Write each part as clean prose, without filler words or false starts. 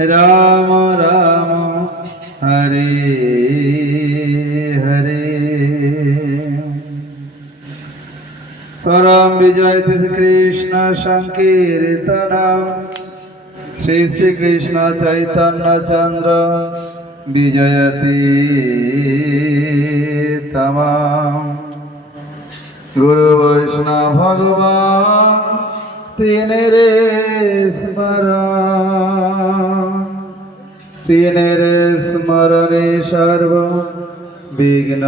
राम राम हरे हरे। परम विजय तिथि कृष्ण संकीर्तनम श्री श्री कृष्ण चैतन्य चंद्र विजयति तमाम। गुरु वैष्णव भगवान तीनरे स्मरणे सर्व विघ्न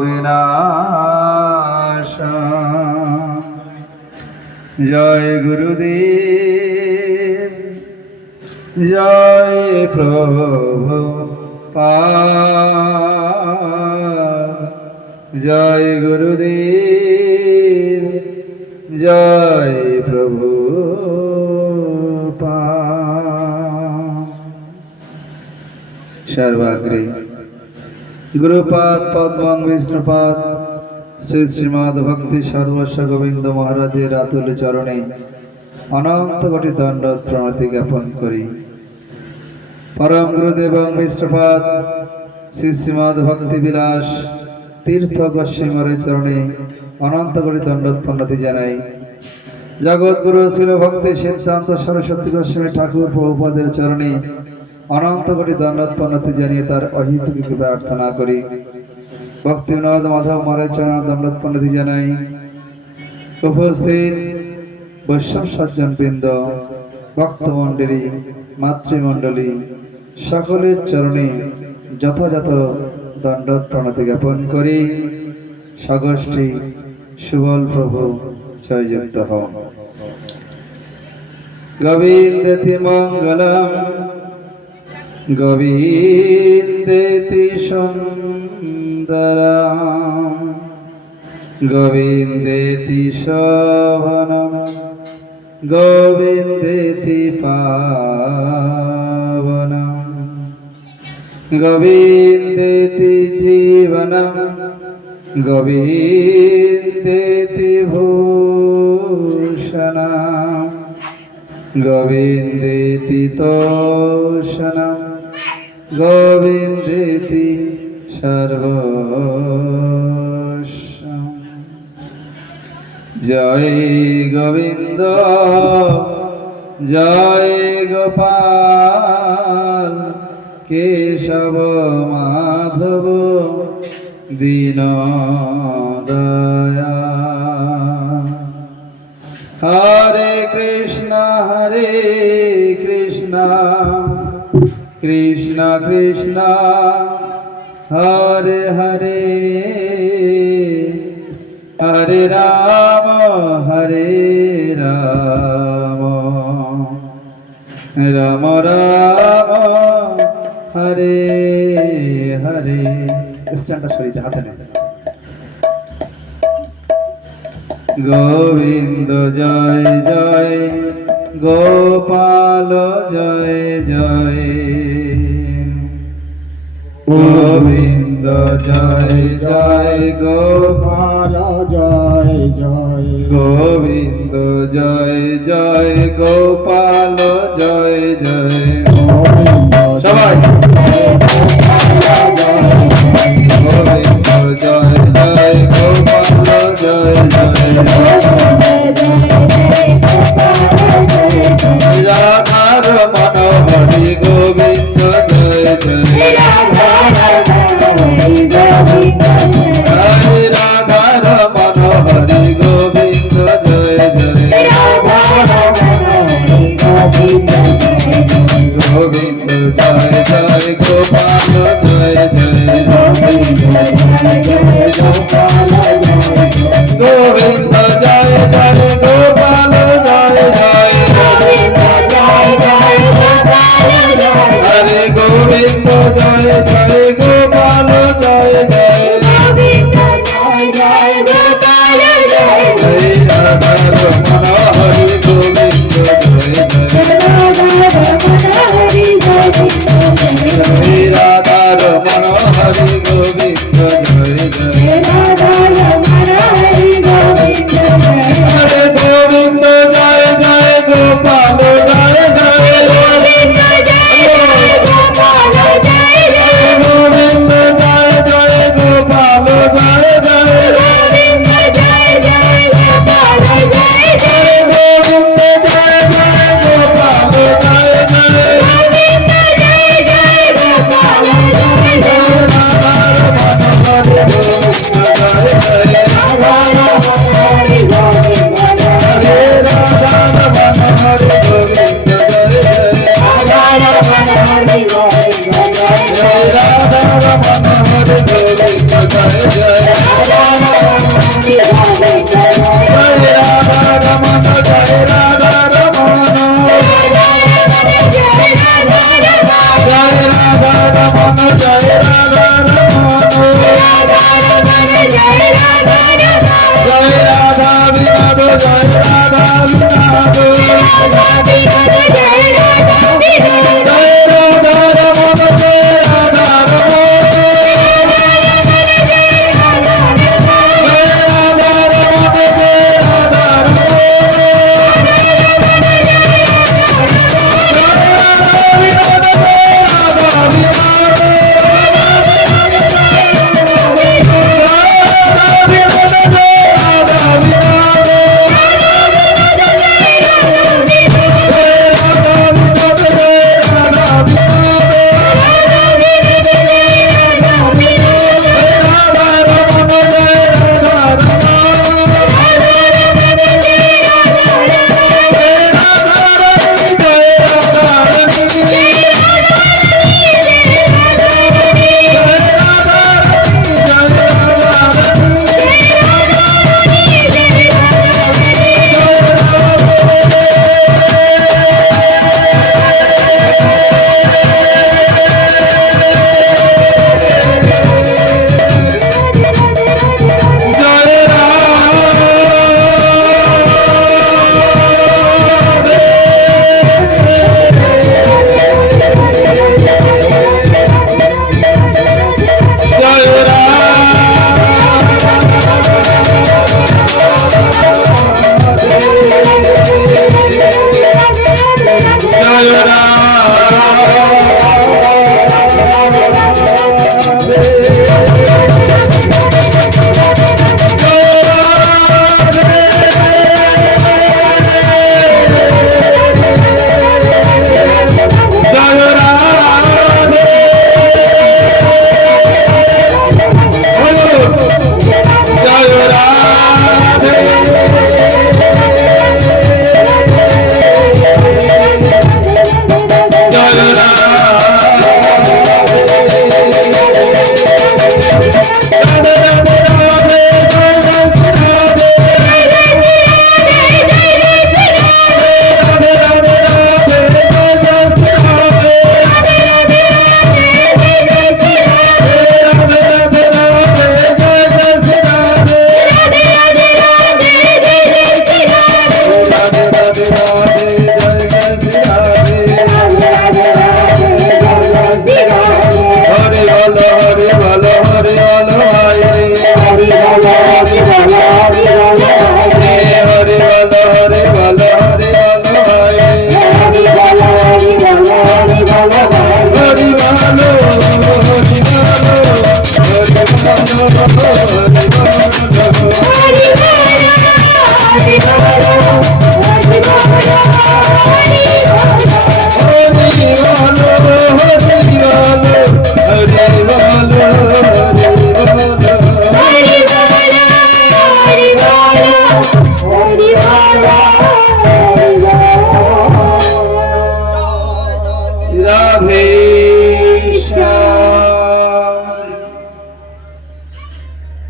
विनाशम। जय गुरुदेव जय प्रभु जय गुरुदेव जय प्रभु। सर्वाग्रे गुरुपाद पद्मं विष्णुपाद श्री श्रीमद भक्ति सर्वस्व गोविंद महाराजेर आतुल चरणे अनंत कोटि दंडवत प्रणति ज्ञापन करी। परम गुरुदेव विष्णुपाद श्री श्रीमद भक्ति विलास तीर्थ गोस्वामीर चरणे अनंत कोटि दंडवत प्रणति जानाई। जगत गुरु श्री भक्ति सिद्धांत सरस्वती गोस्वामी ठाकुर प्रभुपादेर चरणे अनंत कोटि दंडवत प्रणति जानिए तार अहितुक कृपा प्रार्थना करी। भक्ति विनोद माधव महाराज चरण दंडवत प्रणति जानाई। उपस्थित वैष्णव सज्जन बृंद भक्तमंडली मातृमंडली सकलेर चरणे यथायथ दंडवत प्रणति ज्ञापन करी। सगोष्ठी सुबल प्रभु जययुक्त हो। गोविंदेति मंगलम गोविंदेति सुंदरम गोविंदेति शोभनम गोविंदेति पावनम गोविंदेति जीवनम गोविंदेति भूषणम गोविंदेति तोषणम गोविंदेति सर्वस्वम्। जय गोविंद जय गोपाल केशव माधव दीनदयाल। हरे कृष्ण कृष्ण कृष्ण हरे हरे हरे राम राम राम हरे हरे। स्टैंड शरीर हाथ ने। गोविंद जय जय गोपाल जय जय गोविंद जय जय गोपाल जय जय गोविंद जय जय गोपाल जय जय सबाई गोविंद जय जय गोपाल जय जय राधार मनोहरि गोविंद जय जय राधार मनोहरि गोविंद जय जय गोविंद जय जय गोपाल जय जय गोविंद जय जय गोपाल जय जय हरे गोविंद जय जय गोपाल जय जय हरे राधा मनोहरि गोविंद जय जय हरे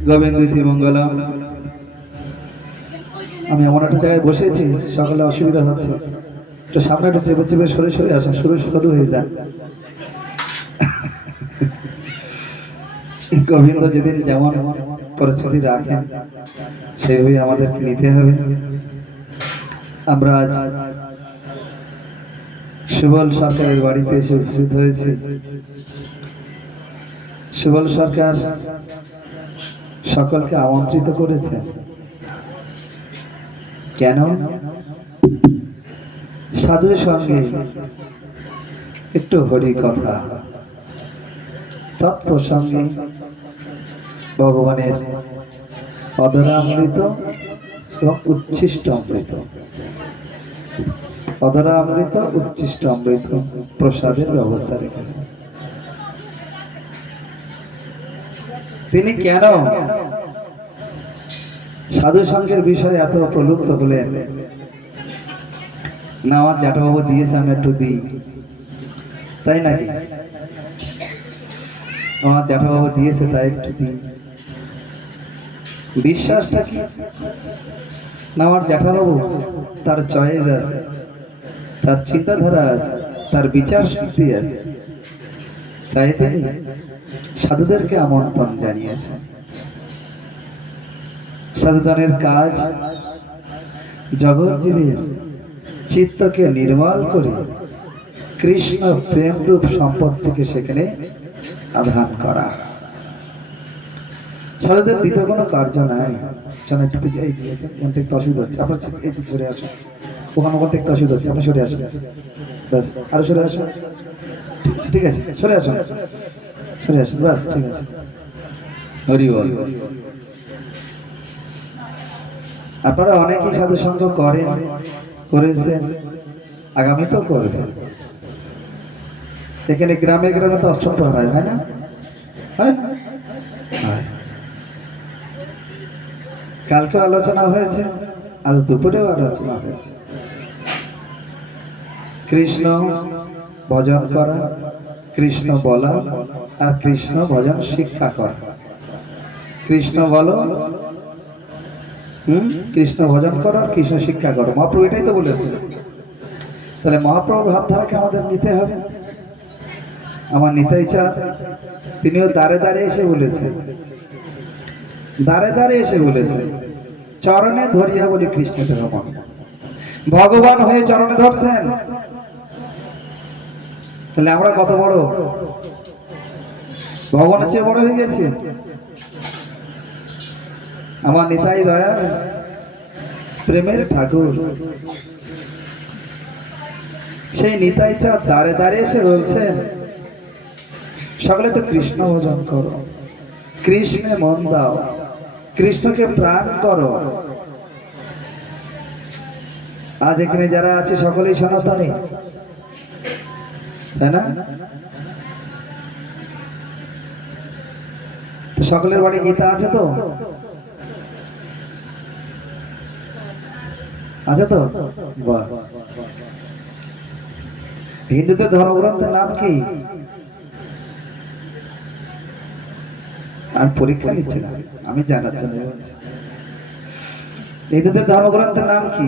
গোবিন্দ মঙ্গলম। আমি এমন একটা জায়গায় বসেছি, সকালে অসুবিধা হচ্ছে, একটু সামনে একটু চেপে চেপে সরে সরে আসেন, শুরু হয়ে যান। গোবিন্দ যেদিন যেমন পরিস্থিতি রাখেন সেইভাবে আমাদেরকে নিতে হবে। আমরা আজ সুবল সরকারের বাড়িতে এসে উপস্থিত হয়েছি। সুবল সরকার সকলকে আমন্ত্রিত করেছে। কেন? সাধুর সঙ্গে একটু হরি কথা, তৎপ্রসঙ্গে ভগবানের অধরা অমৃত এবং উচ্ছিষ্ট অমৃত, অধরা অমৃত উচ্ছিষ্ট অমৃত প্রসাদের ব্যবস্থা রেখেছেন। তিনি কেন সাধু সঙ্গের বিষয়ে এত প্রলুব্ধ হলেন? না আমার জ্যাঠাবাবু দিয়েছে আমি একটু দিই, তাই নাকি? আমার জ্যাঠাবাবু দিয়েছে তাই একটু দিই। বিশ্বাসটা কি? না আমার জ্যাঠাবাবু তার চয়েস আছে, তার চিন্তাধারা আছে, তার বিচার শক্তি আছে, তাই তিনি সাধুদেরকে আমন্ত্রণ জানিয়েছেন। সাধুদানের কাজ জগৎজীবের চিত্তকে নির্মল করে কৃষ্ণ প্রেম রূপ সম্পত্তিকে সেখানে আধান করা। সাধুদের দ্বিতীয় কোনো কার্য নাই। একটু যাই কোন থেকে অসুবিধা হচ্ছে, আপনার এই দিক সরে আসুন, ওখানে কোন থেকে অসুবিধা হচ্ছে, আপনি সরে আসুন, ব্যাস আরো সরে আসুন, ঠিক আছে সরে আসুন, সরে আসুন, ব্যাস ঠিক আছে। হরি বল। আপনারা অনেকেই সাধু সঙ্গ করেন, করেছেন, আগামী তো করবেন। এখানে গ্রামে গ্রামে তো অষ্টম প্রহর হয় না? হয়। কালকে আলোচনা হয়েছে, আজ দুপুরেও আলোচনা হয়েছে। কৃষ্ণ ভজন করা, কৃষ্ণ বলা আর কৃষ্ণ ভজন শিক্ষা করা। কৃষ্ণ বলো, কৃষ্ণ ভজন করো আর কৃষ্ণ শিক্ষা করো। মহাপ্রভু এটাই তো বলেছে। তাহলে মহাপ্রভুর ভাবধারাকে আমাদের নিতে হবে। আমার নিতাই চাঁদ তিনিও দাঁড়ে দাঁড়ে এসে বলেছেন, দাঁড়ে দাঁড়ে এসে বলেছেন, চরণে ধরিয়া বলি কৃষ্ণ রমন। ভগবান হয়ে চরণে ধরছেন। তাহলে আমরা কত বড়? ভগবানের চেয়ে বড় হয়ে গেছি। আমার নিতাই দয়া প্রেমের ঠাকুর, সেই নিতাই চাঁদ দাঁড়ে দাঁড়িয়ে এসে বলছেন, সকলে একটু কৃষ্ণ ভজন করো, কৃষ্ণে মন দাও, কৃষ্ণকে প্রাণ করো। আজ এখানে যারা আছে সকলেই সনাতনী, তাই না? সকলের বাড়ি গীতা আছে তো? আছে তো? বাহ। হিন্দুদের ধর্মগ্রন্থের নাম কি? আমি পরীক্ষা নিচ্ছি না, আমি জানার জন্য বলছি। হিন্দুদের ধর্মগ্রন্থের নাম কি?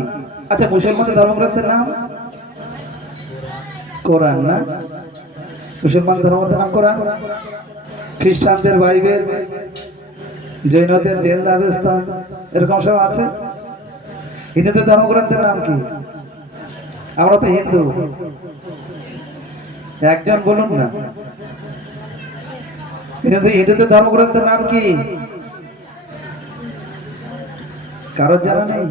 আচ্ছা, মুসলমানদের ধর্মগ্রন্থের নাম কোরআন না? মুসলমান ধর্মগ্রন্থের নাম কোরআন, খ্রিস্টানদের বাইবেল, জৈনদের জেল আবেস্তা, এরকম সব আছে। হিন্দুদের ধর্মগ্রন্থের নাম কি? আমরা তো হিন্দু, একজন বলুন না। হিন্দুদের ধর্মগ্রন্থের নাম কি? কারোর জানা নেই?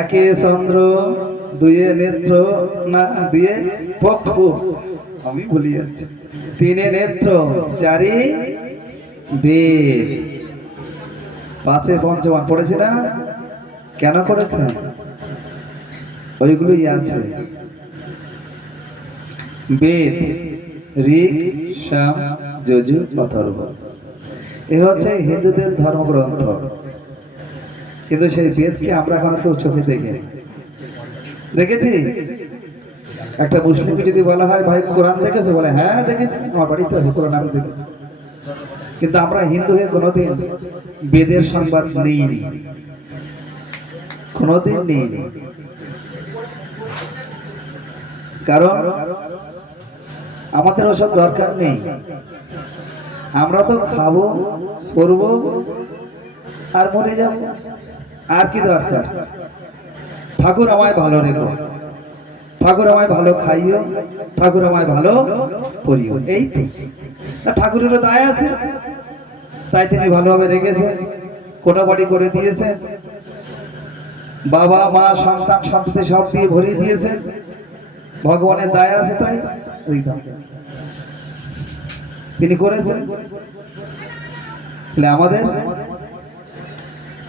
একে চন্দ্র, দুয়ে নেত্র, না দুয়ে পক্ষ, আমি ভুলে যাচ্ছি, তিনে নেত্র, চারি বেদ, পাঁচে পঞ্চমান। পড়েছি না? কেন করেছে? ওইগুলোই আছে। বেদ, ঋক, সাম, যজু, অথর্ব, এ হচ্ছে হিন্দুদের ধর্মগ্রন্থ। কিন্তু সেই বেদকে আমরা এখন কেউ চোখে দেখিনি। দেখেছি? একটা মুসলিমকে যদি বলা হয় ভাই কোরআন দেখেছে, বলে হ্যাঁ দেখেছি, আমার বাড়িতে আছে কোরআন, আমি দেখেছি। কিন্তু আমরা হিন্দু হয়ে কোনোদিন বেদের সংবাদ নিইনি, কোনোদিন নিইনি। কারণ আমাদের ওসব দরকার নেই। আমরা তো খাবো, পরবো আর মরে যাব, আর কি দরকার? ঠাকুর আমায় ভালো রেখো, ঠাকুর আমায় ভালো খাইও, ঠাকুর আমায় ভালো পরিও, এই তো। ঠাকুরেরও দায় আছে, তাই তিনি ভালোভাবে রেখেছেন, কোটাবাড়ি করে দিয়েছেন, বাবা মা সন্তান সন্ততি সব দিয়ে ভরিয়ে দিয়েছেন। ভগবানের দায় আছে, তাই তিনি করেছেন। আমাদের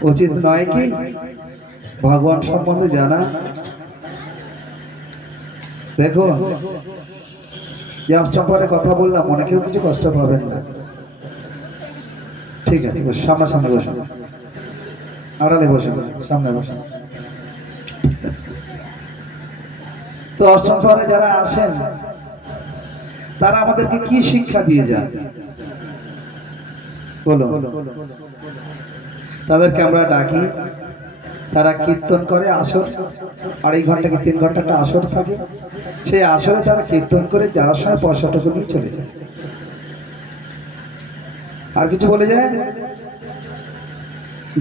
উচিত নয় কি ভগবান সম্বন্ধে জানা? দেখো, যে অষ্টমপরে কথা বললাম, মনে কেউ কিছু কষ্ট পাবেন না, ঠিক আছে? সামনাসামনি বসুন, আড়ালে বসুন, সামনে বসুন। তো অষ্টমপরে যারা আসেন তারা আমাদেরকে কি শিক্ষা দিয়ে যান বলো? তাদেরকে আমরা ডাকি, তারা কীর্তন করে, আসর 2.5 ঘন্টা কি 3 ঘন্টা একটা আসর থাকে, সেই আসরে তারা কীর্তন করে যাওয়ার সময় পয়সাটুকু নিয়ে চলে যায়। আর কিছু বলে যায়?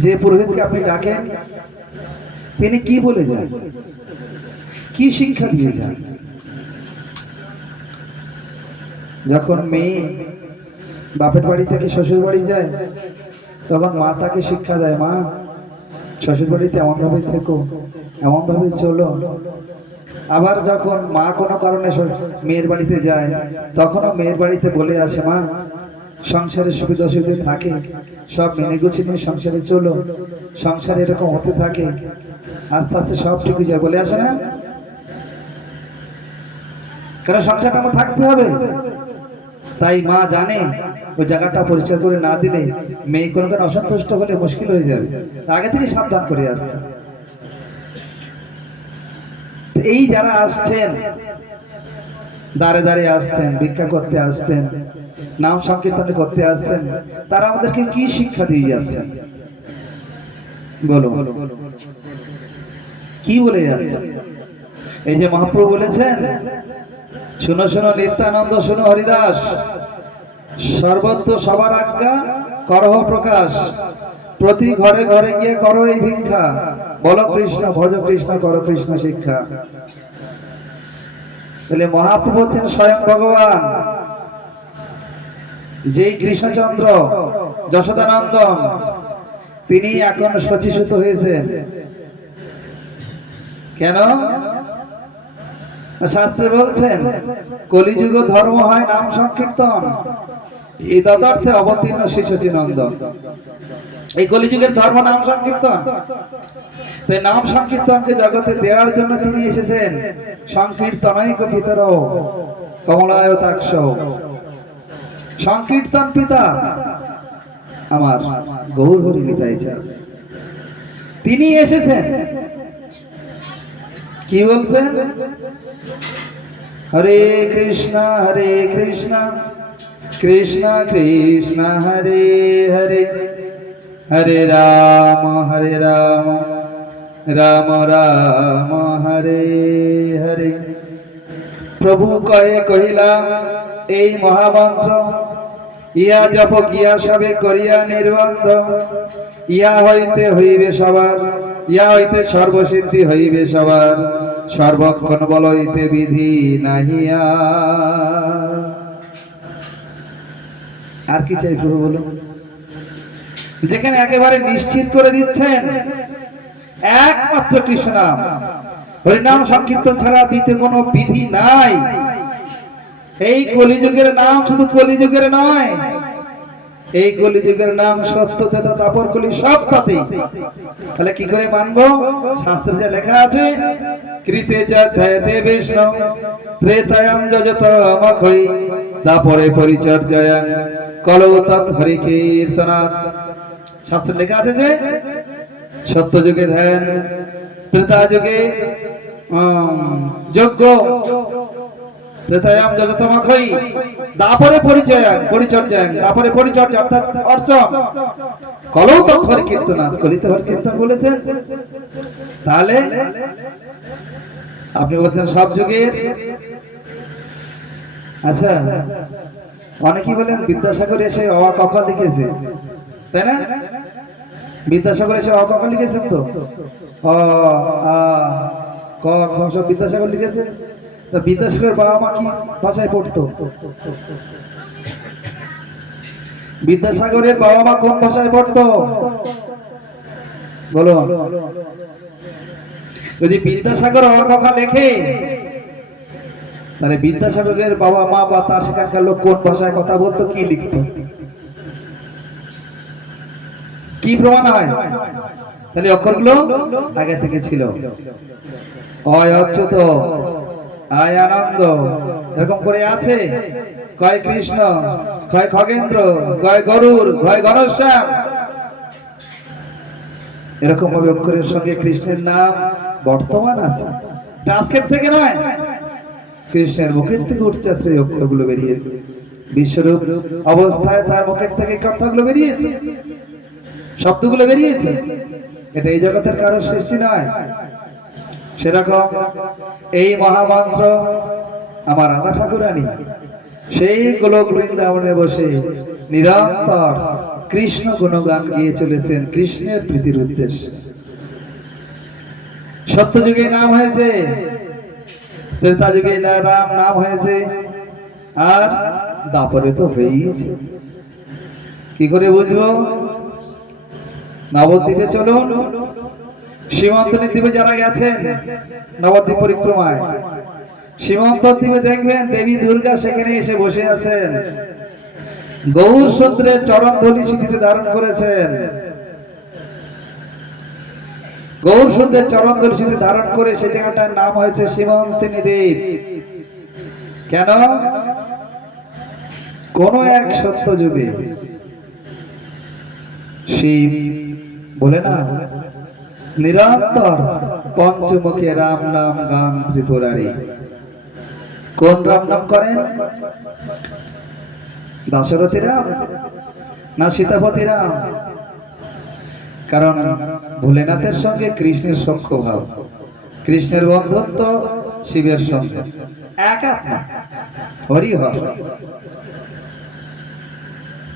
যে পুরোহিতকে আপনি ডাকেন তিনি কি বলে যান, কি শিক্ষা দিয়ে যান? যখন মেয়ে বাপের বাড়ি থেকে শ্বশুর বাড়ি যায়, তখন মা তাকে শিক্ষা দেয়, মা শ্বশুর বাড়িতে এমনভাবে থেকো, এমনভাবে চলো। আবার যখন মা কোনো কারণে মেয়ের বাড়িতে যায়, তখনও মেয়ের বাড়িতে বলে আসে, মা সংসারের সুবিধা অসুবিধা থাকে, সব মেনে গুছিয়ে নিয়ে সংসারে চলো, সংসারে এরকম হতে থাকে, আস্তে আস্তে সব ঠিক হয়ে যায়, বলে আসে না? কারণ সংসারটা আমার থাকতে হবে। তাই মা জানে ওই জায়গাটা পরিষ্কার করে না দিলে মেয়ে কোনো কোনো অসন্তুষ্ট হলে মুশকিল হয়ে যাবে, আগে থেকে সাবধান করে আসছে। এই যারা আসছেন, দাঁড়ে দাঁড়িয়ে আসছেন, ভিক্ষা করতে আসছেন, নাম সংকীর্তন করতে আসছেন, তারা আমাদেরকে কি শিক্ষা দিয়ে যাচ্ছেন বলো? কি বলে যাচ্ছে? এই যে মহাপ্রভু বলেছেন, শুনো শুনো নিত্যানন্দ, শুনো হরিদাস, সর্বত্র সবার আজ্ঞা করহ প্রকাশ, প্রতি ঘরে ঘরে গিয়ে করো এই ভিক্ষা, বলো কৃষ্ণ ভজ কৃষ্ণ, করো কৃষ্ণ শিক্ষা। তাহলে মহাপ্রভু হচ্ছেন স্বয়ং ভগবান, যেই কৃষ্ণচন্দ্র যশোদানন্দন, তিনি এখন শচীসূত হয়েছেন। কেন? শাস্ত্রে বলছেন কলিযুগ ধর্ম হয় নাম সংকীর্তন, এই তদর্থে অবতীর্ণ শ্রী শচীনন্দন। এই কলিযুগের ধর্ম নাম সংকীর্তন, তাই নাম সংকীর্তনকে জগতে দেওয়ার জন্য তিনি এসেছেন। সংকীর্তনৈক পিতর কমলায়তাক্ষ, সংকীর্তন পিতা আমার গৌর হরি নিতাই চাঁদ, তিনি এসেছেন। কি বলছেন? হরে কৃষ্ণ কৃষ্ণ কৃষ্ণ হরে হরে, হরে রাম রাম রাম হরে হরে। প্রভু কয়ে কহিলাম এই মহামন্ত্র, ইয়া জপ গিয়া সবে করিয়া নির্বন্ধ, ইয়া হইতে হইবে সবার, ইয়া হইতে সর্বসিদ্ধি হইবে সবার, সর্বক্ষণ বলইতে বিধি নাহিয়া। আর কি চাই প্রভু বলুন? যেখানে একেবারে নিশ্চিত করে দিচ্ছেন একমাত্র কৃষ্ণ নাম, হরিনাম সংকীর্তন ছাড়া দ্বিতীয় কোনো বিধি নাই। এই কলিযুগের নাম শুধু কলিযুগের নয়, এই কলিযুগের নাম সত্য তেতা তাপর কলি সব তাতে। তাহলে কি করে মানবো? শাস্ত্রে যে লেখা আছে, কৃতে যথেতে বিষ্ণু ত্রেতায়াম যজতমখৈ দাপরে পরিচর্যায়াং কলৌ তৎ হরি কীর্তনাৎ। শাস্ত্রে লেখা আছে যে সত্য যুগে ধ্যান, ত্রেতা যুগে যজ্ঞ, ত্রেতায়াম যজতমখই, দাপরে পরিচর্যাং, দাপরে পরিচর্যা অর্থাৎ অর্চন, কলৌ তৎহরি কীর্তনাথ, কলিতে হরি কীর্তন বলেছেন। তাহলে আপনি বলছেন সব যুগের। আচ্ছা, অনেকেই বলেন বিদ্যাসাগর এসে অ ক খ লিখেছে, তাই না? বিদ্যাসাগর এসে অ ক খ লিখেছেন তো, অ আ ক খ সব বিদ্যাসাগর লিখেছে। তা বিদ্যাসাগর বাবা মা কি ভাষায় পড়তো? বিদ্যাসাগরের বাবা মা কোন ভাষায় পড়তো বলো? যদি বিদ্যাসাগর অ ক খ লেখে, তাহলে বিদ্যাসাগরের বাবা মা বা তার সেখানকার লোক কোন ভাষায় কথা বলতো, কি লিখতো, কি প্রমাণ হয়? তাহলে অক্ষরগুলো আগে থেকে ছিল। অয় অচ্যুত, আয় আনন্দ, এরকম করে আছে। কয় কৃষ্ণ, কয় খগেন্দ্র, কয় গরুর, কয় ঘনশ্যাম, এরকম ভাবে অক্ষরের সঙ্গে কৃষ্ণের নাম বর্তমান আছে। আজকের থেকে নয়, কৃষ্ণের মুখের থেকে উচ্চারিত এই অক্ষরগুলো বেরিয়েছে। বিশ্বরূপ অবস্থায় তার মুখের থেকে কথাগুলো বেরিয়েছে, শব্দগুলো বেরিয়েছে। এটা এই জগতের কারোর সৃষ্টি নয়। সেরকম এই মহামন্ত্র আমার রাধা ঠাকুরানী সেই গোলক বৃন্দাবনে বসে নিরন্তর কৃষ্ণ গুণগান গিয়ে চলেছেন কৃষ্ণের প্রীতির উদ্দেশ্যে। সত্যযুগে নাম হয়েছে, ত্রেতা যুগে রাম নাম হয়েছে, আর দাপরে তো হয়েইছে। কি করে বুঝবো? নবদ্বীপে চলুন, সীমান্ত দ্বীপে যারা গেছেন নবদ্বীপ পরিক্রমায়, সীমান্ত দ্বীপে দেখবেন দেবী দুর্গা সেখানে এসে বসে আছেন, গৌর সুন্দরের চরণ ধূলি সিঁথিতে ধারণ করেছেন। গৌর সুন্দরের চরণ ধূলি সিঁথিতে ধারণ করে সেই জায়গাটার নাম হয়েছে সীমান্তিনী দ্বীপ। কেন? কোন এক সত্য যুগে শিব বলে না নিরন্তর পঞ্চমুখে রাম নাম গান ত্রিপুরারি। কোন রাম নাম করেন? দশরথী রাম না সীতাপতি রাম? কারণ ভোলেনাথের সঙ্গে কৃষ্ণের সখ্য ভাব, কৃষ্ণের বন্ধুত্ব শিবের সঙ্গে এক আত্মা, হরি হর।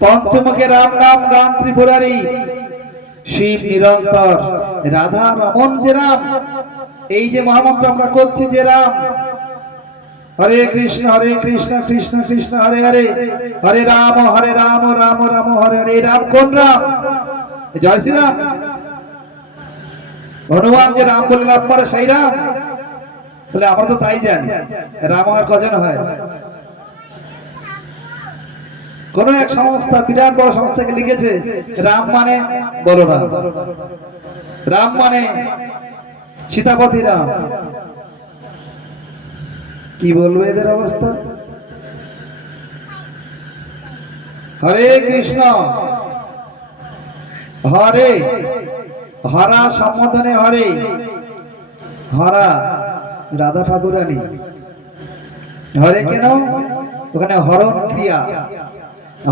পঞ্চমুখে রাম নাম গান ত্রিপুরারি, শিব নিরন্তর, রাধা রমন যে রাম, এই যে মহামন্ত্র আমরা করছি যে রাম, হরে কৃষ্ণ কৃষ্ণ কৃষ্ণ হরে হরে, হরে রাম রাম রাম হরে হরে। রাম কোন রাম? জয় শ্রীরাম। হনুমান যে রাম বলে লাভ করে সেই রাম বলে, আমরা তো তাই জানি। রাম আর কজন হয়? কোন এক সংস্থা, বিরাট বড় সংস্থাকে লিখেছে রাম মানে বলরাম, রাম মানে সীতাপতি রাম। কি বলবো এদের অবস্থা? হরে কৃষ্ণ, হরে হরা সম্বোধনে হরে, হরা রাধা ঠাকুরানী। হরে কেন? ওখানে হরণ ক্রিয়া,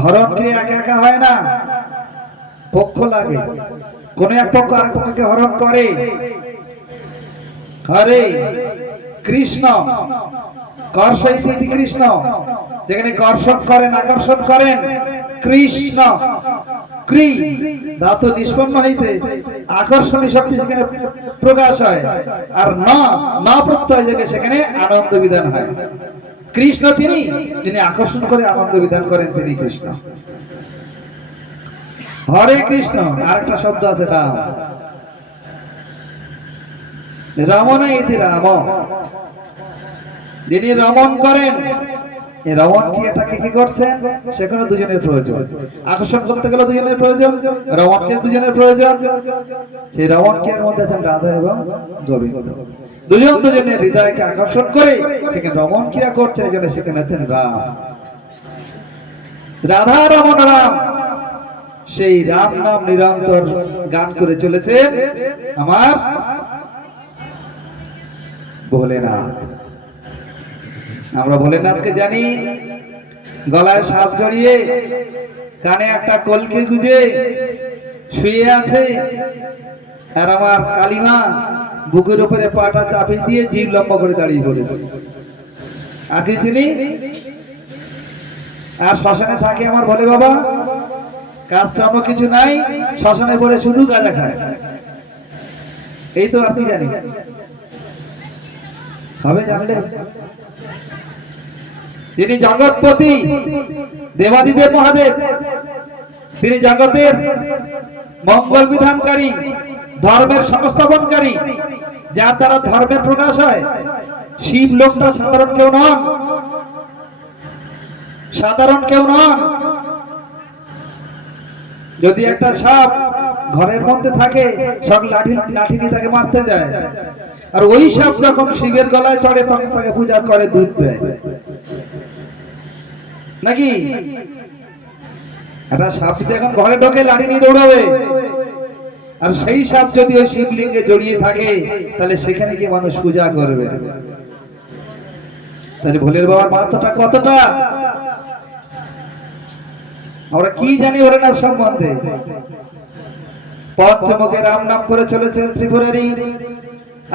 হরণ ক্রিয়া একা একা হয় না, পক্ষ লাগে, কোন এক পক্ষ আরেক পক্ষকে হরণ করে। হরে কৃষ্ণ, কর্ষ ইতি কৃষ্ণ, যেখানে কর্ষণ করেন আকর্ষণ করেন কৃষ্ণ, ক্রি ধাতু নিষ্পন্ন হইতে আকর্ষণী শক্তি সেখানে প্রকাশ হয়, আর না প্রত্যয় যোগে সেখানে আনন্দ বিধান হয়। কৃষ্ণ তিনি যিনি আকর্ষণ করে আনন্দ বিধান করেন, তিনি কৃষ্ণ। হরে কৃষ্ণ, আর একটা শব্দ আছে রাম, রমণ ইতি রাম, যিনি রমণ করেন। এই রমণ ক্রিয়াটাকে কি করছেন? সেখানে দুজনের প্রয়োজন, আকর্ষণ করতে গেলে দুজনের প্রয়োজন, রমণকে দুজনের প্রয়োজন। সেই রমণ ক্রিয়ার মধ্যে আছেন রাধা এবং গোবিন্দ, দুজন দুজনের হৃদয়কে আকর্ষণ করে সেখানে রমণ ক্রিয়া করছে, এই জন্য সেখানে আছেন রাম। রাধা রমণ রাম, সেই রাম নাম নিরন্তর গান করে চলেছেন আমার ভোলেনাথ। আমরা ভোলেনাথকে জানি গলায় সাপ জড়িয়ে, কানে একটা কলকে গুজে শুয়ে আছে, আর আমার কালিমা বুকের উপরে পাটা চাপিয়ে দিয়ে জিভ লম্বা করে দাঁড়িয়ে পড়েছে। আর কি চিনি? আর শ্মশানে থাকে আমার ভোলে বাবা, কাজ কর্ম কিছু নাই, শ্মশানে পড়ে শুধু গাঁজা খায়। এই তো আপনি জানি হবে জানলে। তিনি জগৎপতি দেবাদিদেব মহাদেব, তিনি জগতের মঙ্গল বিধানকারী, ধর্মের সংস্থাপনকারী, যার দ্বারা ধর্মের প্রকাশ হয়। শিব লোকটা সাধারণ কেউ নন, সাধারণ কেউ নন। যদি একটা সাপ ঘরের মধ্যে থাকে, সব লাঠি লাঠি নিয়ে তাকে মারতে যায়, আর ওই সাপ যখন শিবের গলায় চড়ে তখন তাকে পূজা করে, দুধ দেয় নাকি? একটা সাপ যদি এখন ঘরে ঢোকে লাঠি নিয়ে দৌড়াবে, আর সেই সাপ যদি ওই শিবলিঙ্গে জড়িয়ে থাকে, তাহলে সেখানে গিয়ে মানুষ পূজা করবে। তাহলে ভোলের বাবার মাত্রাটা কতটা আমরা কি জানি ভোলেনাথ সম্বন্ধে? পঞ্চমুখে রাম নাম করে চলেছেন ত্রিপুরারি,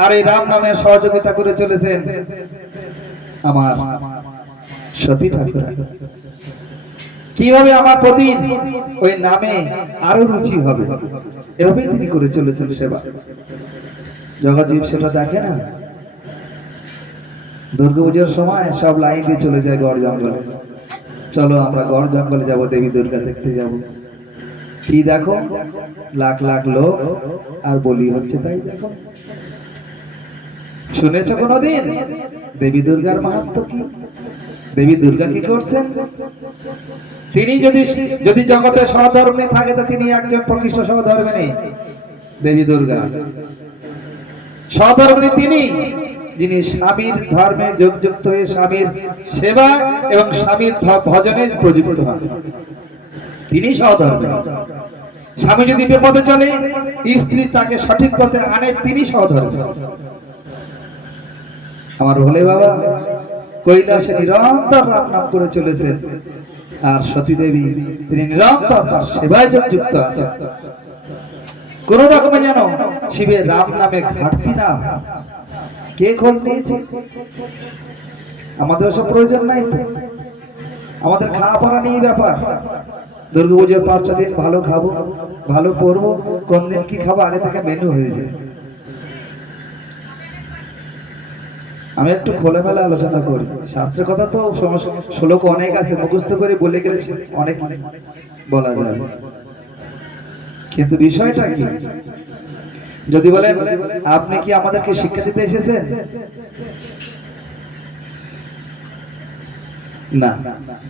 আর এই রাম নামের সহযোগিতা করে চলেছেন আমার সতী ঠাকুর। কিভাবে আমার প্রতি ওই নামে আরো রুচি হবে, এভাবে তিনি করে চলেছেন সেবা। জগৎজীব সেটা দেখে না। দুর্গাপূজার সময় সব লাইন দিয়ে চলে যায় গড় জঙ্গলে। চলো আমরা গড় জঙ্গলে যাব, দেবী দুর্গা দেখতে যাব। কি দেখো, লাখ লাখ লোক আর বলি হচ্ছে, তাই দেখো। শুনেছ কোনদিন দেবী দুর্গার মাহাত্ম্য কি? দেবী দুর্গা কি করছেন? তিনি যদি জগতে সহধর্মী থাকে, তো তিনি একজন প্রকৃষ্ট সহধর্মিণী। দেবী দুর্গা সহধর্মিণী, তিনি যিনি স্বামীর ধর্মে যোগযুক্ত হয়ে স্বামীর সেবা এবং স্বামীর ভজনে প্রযুক্ত হন, তিনি সহধর্মিণী। স্বামী যদি বিপদে চলে, স্ত্রী তাকে সঠিক পথে আনে, তিনি সহধর্মিণী। আমার ভোলে বাবা কৈলাসে নিরন্তর রাম নাম করে চলেছেন, আর সতী দেবী তিনি নিরন্তর তার সেবায় যুক্ত আছেন। কোন রকমে যেন শিবের রাম নামে ঘাটতি না হয়। কে খোঁজ নিয়েছে? আমাদের সব প্রয়োজন নাই তো। আমাদের খাওয়া পড়া নিয়ে ব্যাপার। দুর্গাপূজার 5টা দিন ভালো খাবো, ভালো পড়বো, কোন দিন কি খাবো আগে থেকে মেনু হয়ে যায়। আমি একটু খোলামেলা আলোচনা করি। শাস্ত্রের কথা তো শ্লোক অনেক আছে, মুখস্থ করে বলে গেলে অনেক বলা যাবে, কিন্তু বিষয়টা কি? যদি বলেন আপনি কি আমাদেরকে শিক্ষা দিতে এসেছেন? না,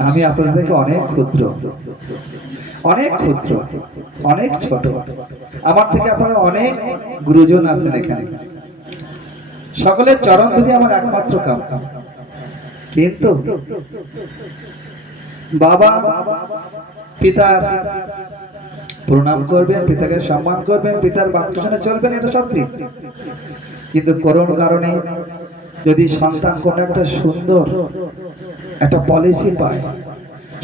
আমি আপনাদের থেকে অনেক ক্ষুদ্র, অনেক ক্ষুদ্র, অনেক ছোট। আমার থেকে আপনারা অনেক গুরুজন আছেন এখানে। সকলের চরণ ধরে আমার একমাত্র কাম। কিন্তু বাবা পিতার প্রণাম করবেন, পিতাকে সম্মান করবেন, পিতার বাক্য শুনে চলবেন, এটা সত্যি। কিন্তু করুণ কারণে যদি সন্তান কোনো একটা সুন্দর একটা পলিসি পায়,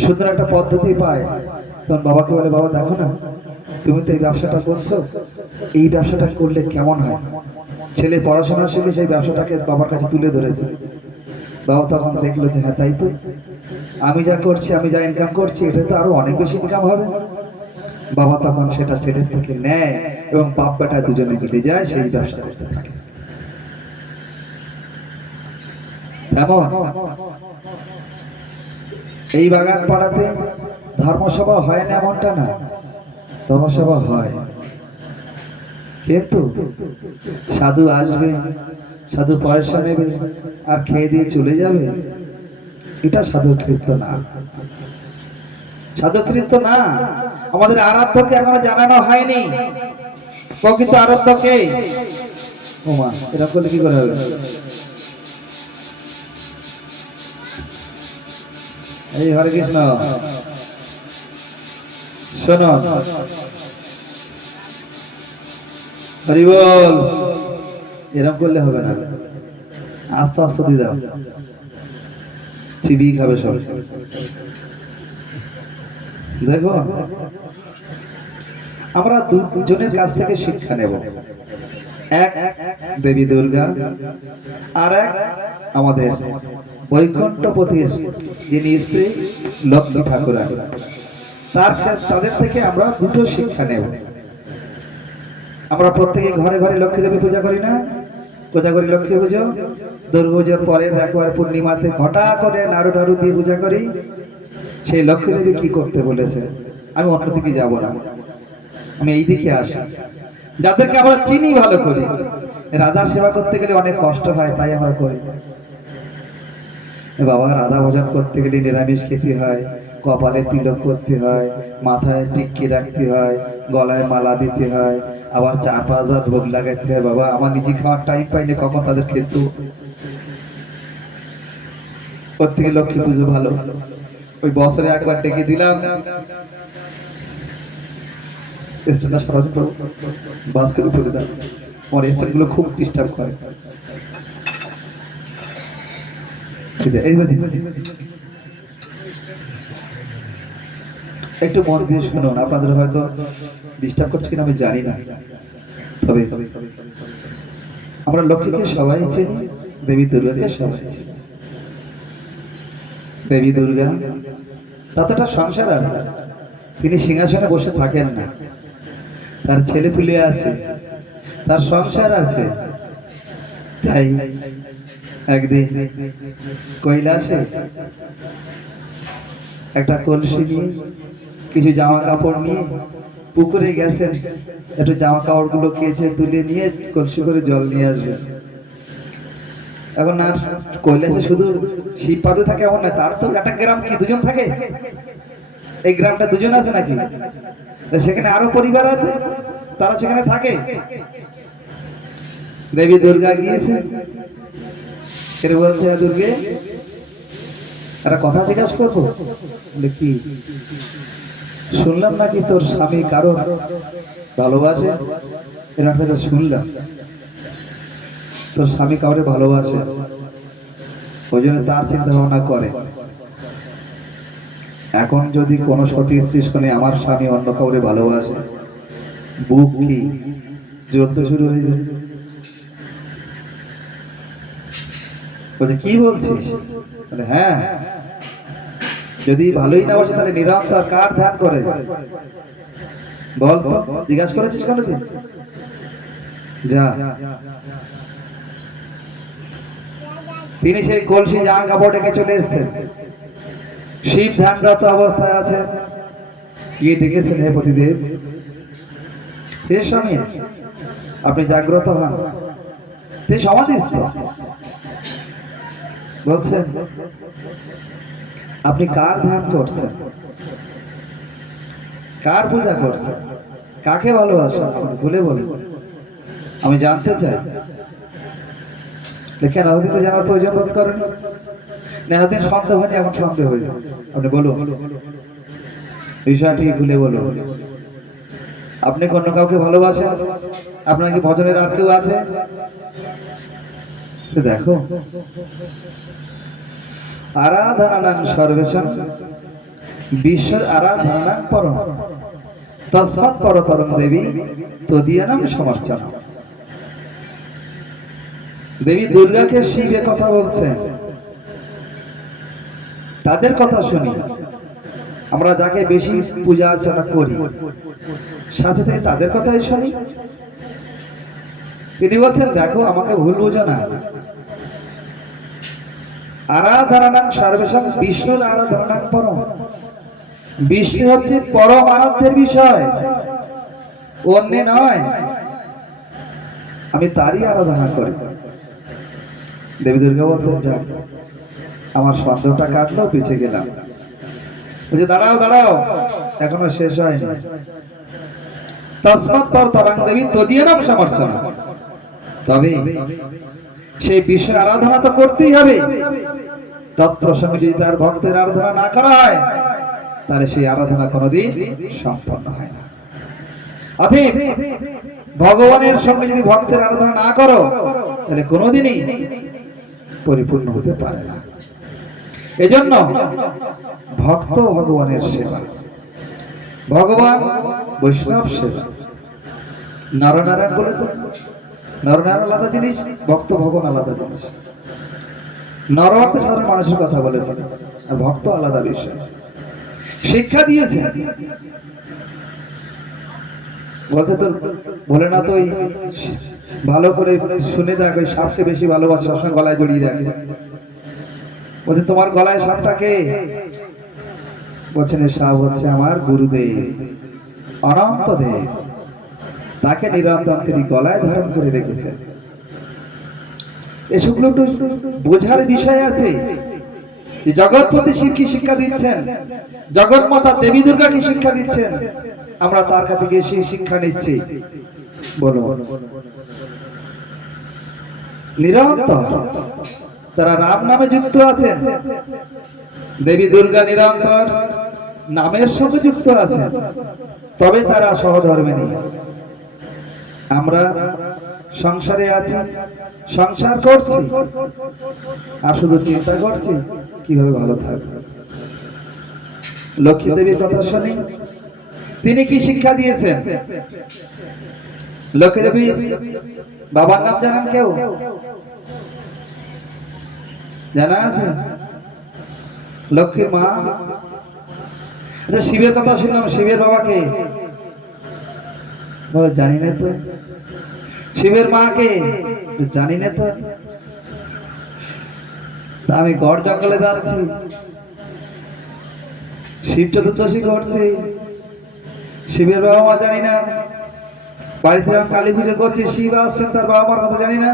সুন্দর একটা পদ্ধতি পায়, তখন বাবাকে বলে, বাবা দেখো না, তুমি তো এই ব্যবসাটা করছো, এই ব্যবসাটা করলে কেমন হয়? ছেলে পড়াশোনা শিখে সেই ব্যবসাটাকে বাবার কাছে তুলে ধরেছে। বাবা তখন দেখলো যে হ্যাঁ তাই তো, আমি যা করছি, আমি যা ইনকাম করছি, এটা তো আরো অনেক বেশি ইনকাম হবে। বাবা তখন সেটা ছেলের থেকে নেয় এবং বাপ বেটা দুজনে মিলে যায় সেই ব্যবসা করতে থাকে। এমন এই বাগান পাড়াতে ধর্মসভা হয় না এমনটা না, ধর্মসভা হয়, কিন্তু সাধু আসবে, সাধু পয়সা নেবে আর খেয়ে দিয়ে চলে যাবে, এটা সাধুকৃত্য না, সাধুকৃত্য না। আমাদের আরাধ্যকে এখনো জানানো হয়নি প্রকৃত আরাধ্যকে। ওমা এরকম করলে কি করে হবে? এই হরে কৃষ্ণ শোনো, হরি বল, এরকম করলে হবে না, আস্তে আস্তে দিয়ে দাও। চিবিয়ে খাবে সব। দেখো, আমরা দুজনের কাছ থেকে শিক্ষা নেব, এক দেবী দুর্গা, আর এক আমাদের বৈকুণ্ঠপতির যিনি স্ত্রী লক্ষ্মী ঠাকুরানী। তাদের থেকে আমরা দুটো শিক্ষা নেব। আমরা প্রত্যেকে ঘরে ঘরে লক্ষ্মী দেবী পূজা করি না? পূজা করি লক্ষ্মী পুজো। দুর্গা পুজোর পরে একবার পূর্ণিমাতে ঘটা করে নাড়ু টাড়ু দিয়ে পূজা করি। সেই লক্ষ্মী দেবী কি করতে বলেছে? আমি অন্যদিকে যাব না, আমি এই দিকে আসি। যাদেরকে আমরা চিনি ভালো করি, রাধার সেবা করতে গেলে অনেক কষ্ট হয়, তাই আমরা করি। বাবা, রাধা ভজন করতে গেলে নিরামিষ খেতে হয়, কপালে তিলক করতে হয়, মাথায় টিক্কি রাখতে হয়, গলায় মালা দিতে হয়, আবার 4-5 বার ভোগ লাগাইতে হয়। বাবা, আমার নিজে খাওয়ার টাইম পাইনি, কখন তাদের খেত। ওর থেকে লক্ষ্মী পুজো ভালো, ওই বছরে একবার ডেকে দিলাম। স্ট্যান্ডটা সরাতে পারবো? বাস করে ফেলে দাও, আমার স্ট্যান্ডগুলো খুব ডিস্টার্ব করে। একটু মন দিয়ে শুনুন, আপনাদের হয়তো ডিস্টার্ব করছে কিনা আমি জানি না, তবে আমরা লক্ষ্মীকে সবাই চিনি, দেবী দুর্গাকে সবাই চিনি। দেবী দুর্গা ততটা সংসার আছে, তিনি সিংহাসনে বসে থাকেন না, তার ছেলে পুলে আছে, তার সংসার আছে। তাই একদিন কৈলাসে একটা কলসি নিয়ে কিছু জামা কাপড় নিয়ে পুকুরে গেছেন, একটু জামা কাপড় গুলো কেচে তুলে নিয়ে কলসি করে জল নিয়ে আসবেন। এখন আর কৈলাসে শুধু শিব পার্বতী থাকে এমন না, তার তো একটা গ্রাম কি দুজন থাকে? এই গ্রামটা দুজন আছে নাকি? সেখানে আরো পরিবার আছে, তারা সেখানে থাকে। দেবী দুর্গা গিয়েছে, কেন বলছে দুর্গে একটা কথা জিজ্ঞাসা করবো? বলে কি? শুনলাম নাকি তোর স্বামী কারো ভালোবাসে, এরকম একটা শুনলাম তোর স্বামী কাউরে ভালোবাসে, ওই জন্য তার চিন্তা ভাবনা করে। এখন যদি কোনো সতী স্ত্রী শুনে আমার স্বামী অন্য কাউরে ভালোবাসে, বুক কি জ্বলতে শুরু হয়ে যায়। বলছে কি বলছিস? বলে হ্যাঁ, যদি ভালোই না বাসে তাহলে নিরন্তর কার ধ্যান করে বল তো? জিজ্ঞাসা করেছিস কোনোদিন? যা। তিনি সেই কলসি জামা কাপড় ডেকে চলে এসছেন, শিব ধ্যানরত অবস্থায় আছে। গিয়ে ডেকেছেন, হে পতিদেব, হে স্বামী, আপনি জাগ্রত হন। তিনি সমাধিস্থ। বলছেন আপনি কার ধ্যান করছেন, কার পূজা করছেন, কাকে ভালোবাসেন? বলে বলুন, আমি জানতে চাই। কেন এতদিন তো জানার প্রয়োজন বোধ করেন না? এতদিন সন্দেহ হয়নি, এখন সন্দেহ হয়েছে। আপনি বলুন, বিষয়টি খুলে বলুন। আপনি অন্য কাউকে ভালোবাসেন? আপনার কি ভজনের আর কেউ আছে? দেখো, আরাধনানাং সর্বেশাং বিশ্বের আরাধনানাং পরম তস্মাৎ পরতরং দেবী তদীয়ানাং সমর্চনা। দেবী দুর্গাকে শিবে কথা বলছেন, তাদের কথা শুনি। আমরা যাকে বেশি পূজা অর্চনা করি সাথে থেকে তাদের কথাই শুনি। তিনি বলছেন দেখো, আমাকে ভুল বুঝো না, আরাধনানাং সর্বেশাং বিষ্ণুর আরাধনানাং পরম। বিষ্ণু হচ্ছে পরম আরাধ্যের বিষয়, অন্য নয়। আমি তারই আরাধনা করি। দেবী দুর্গা বলতেন যাক, আমার সন্দেহটা কাটলো, বেঁচে গেলাম। বলছে দাঁড়াও দাঁড়াও, এখনো শেষ হয়নি। তস্মাৎ পরতরং দেবী তদীয়ানাং সমর্চনা। তবে সেই বিষ্ণুর আরাধনা তো করতেই হবে। তৎপ্রসঙ্গে যদি তার ভক্তের আরাধনা না করা হয়, তাহলে সেই আরাধনা কোনোদিন সম্পন্ন হয় না। অতএব ভগবানের সঙ্গে যদি ভক্তের আরাধনা না করো, তাহলে কোনোদিনই পরিপূর্ণ হতে পারে না। এজন্য ভক্ত ভগবানের সেবা, ভগবান বৈষ্ণব সেবা। নরনারায়ণ বলেছেন, নরনারায়ণ আলাদা জিনিস, ভক্ত ভগবান আলাদা জিনিস। নর অর্থে সাধারণ মানুষের কথা বলেছেন, আর ভক্ত আলাদা বিষয়। শিক্ষা দিয়েছেন, বলছে তো বলে না তো ওই ভালো করে শুনে দেখ, ওই সাপকে বেশি ভালোবাসে, সবসময় গলায় জড়িয়ে রাখে। বলছে তোমার গলায় সাপটা কে? বলছেন সাপ হচ্ছে আমার গুরুদেব অনন্ত দেব, তাকে নিরন্তর তিনি গলায় ধারণ করে রেখেছেন। এসবগুলো একটু বোঝার বিষয় আছে। জগৎপতি শিব কি শিক্ষা দিচ্ছেন, জগৎ মাতা দেবী দুর্গা কি শিক্ষা দিচ্ছেন, আমরা তার কাছে গিয়ে সেই শিক্ষা নিচ্ছি। বলো, নিরন্তর তারা রাম নামে যুক্ত আছেন, দেবী দুর্গা নিরন্তর নামের সঙ্গে যুক্ত আছেন, তবে তারা সহধর্মে নেই। আমরা সংসারে আছি, সংসার করছি, আর শুধু চিন্তা করছি কিভাবে ভালো থাকবে। লক্ষ্মী দেবীর কথা শুনি, তিনি কি শিক্ষা দিয়েছেন? লক্ষ্মী দেবীর বাবার নাম জানেন কেউ? জানা আছে? লক্ষ্মীর মা। শিবের কথা শুনলাম, শিবের বাবাকে বলে জানি না তো। শিবের মাকে জানি না তো। আমি গড় জঙ্গলে যাচ্ছি, শিব চতুর্দশী করছি, শিবের বাবা মা জানি না। বাড়িতে যখন কালী পুজো করছি, শিব আসছেন, তার বাবা মার কথা জানি না।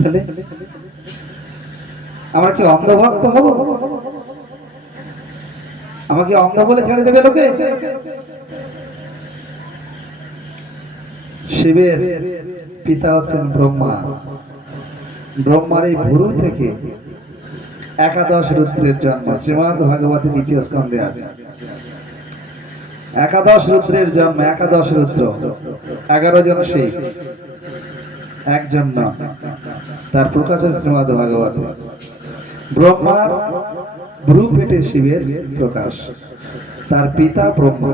তাহলে আমরা কি অন্ধভক্ত হব? আমাকে অন্ধ বলে ছেড়ে দেবে লোকে? শিবের পিতা হচ্ছেন ব্রহ্মা। ব্রহ্মার এই ভুরু থেকে একাদশ রুদ্রের জন্ম। শ্রীমদ্ ভাগবতী দ্বিতীয় স্কন্ধে আছে একাদশ রুদ্রের জন্ম। একাদশ রুদ্র 11 জন শিব, একজন না। তার প্রকাশ শ্রীমদ্ ভাগবতে। ব্রহ্মার ভ্রু পেটে শিবের প্রকাশ। তার পিতা ব্রহ্মা,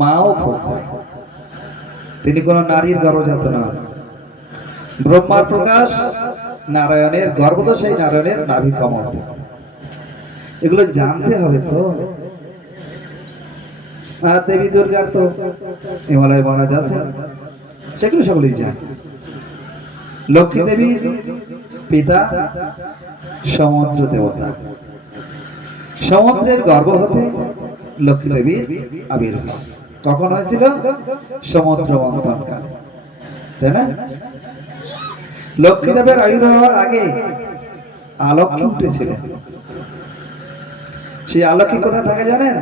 মাও ব্রহ্মা। তিনি কোন নারীর গর্ভজাত নন। ব্রহ্মার প্রকাশ নারায়ণের গর্ভত, সেই নারায়ণের নাভি কমল থেকে। এগুলো জানতে হবে তো। আর দেবী দুর্গার তো হিমালয় মহারাজ আছে, সেগুলো সকলেই জান। লক্ষ্মী দেবীর পিতা সমুদ্র দেবতা। সমুদ্রের গর্ভ হতে লক্ষ্মী দেবীর আবির্ভাব কখন হয়েছিল? সমুদ্র মন্থন কালে, তাই না? লক্ষ্মী দেবের আবির্ভাবের আগে আলক্ষ্মী উঠেছিলেন। সেই আলক্ষ্মী কোথায় থাকে জানেন?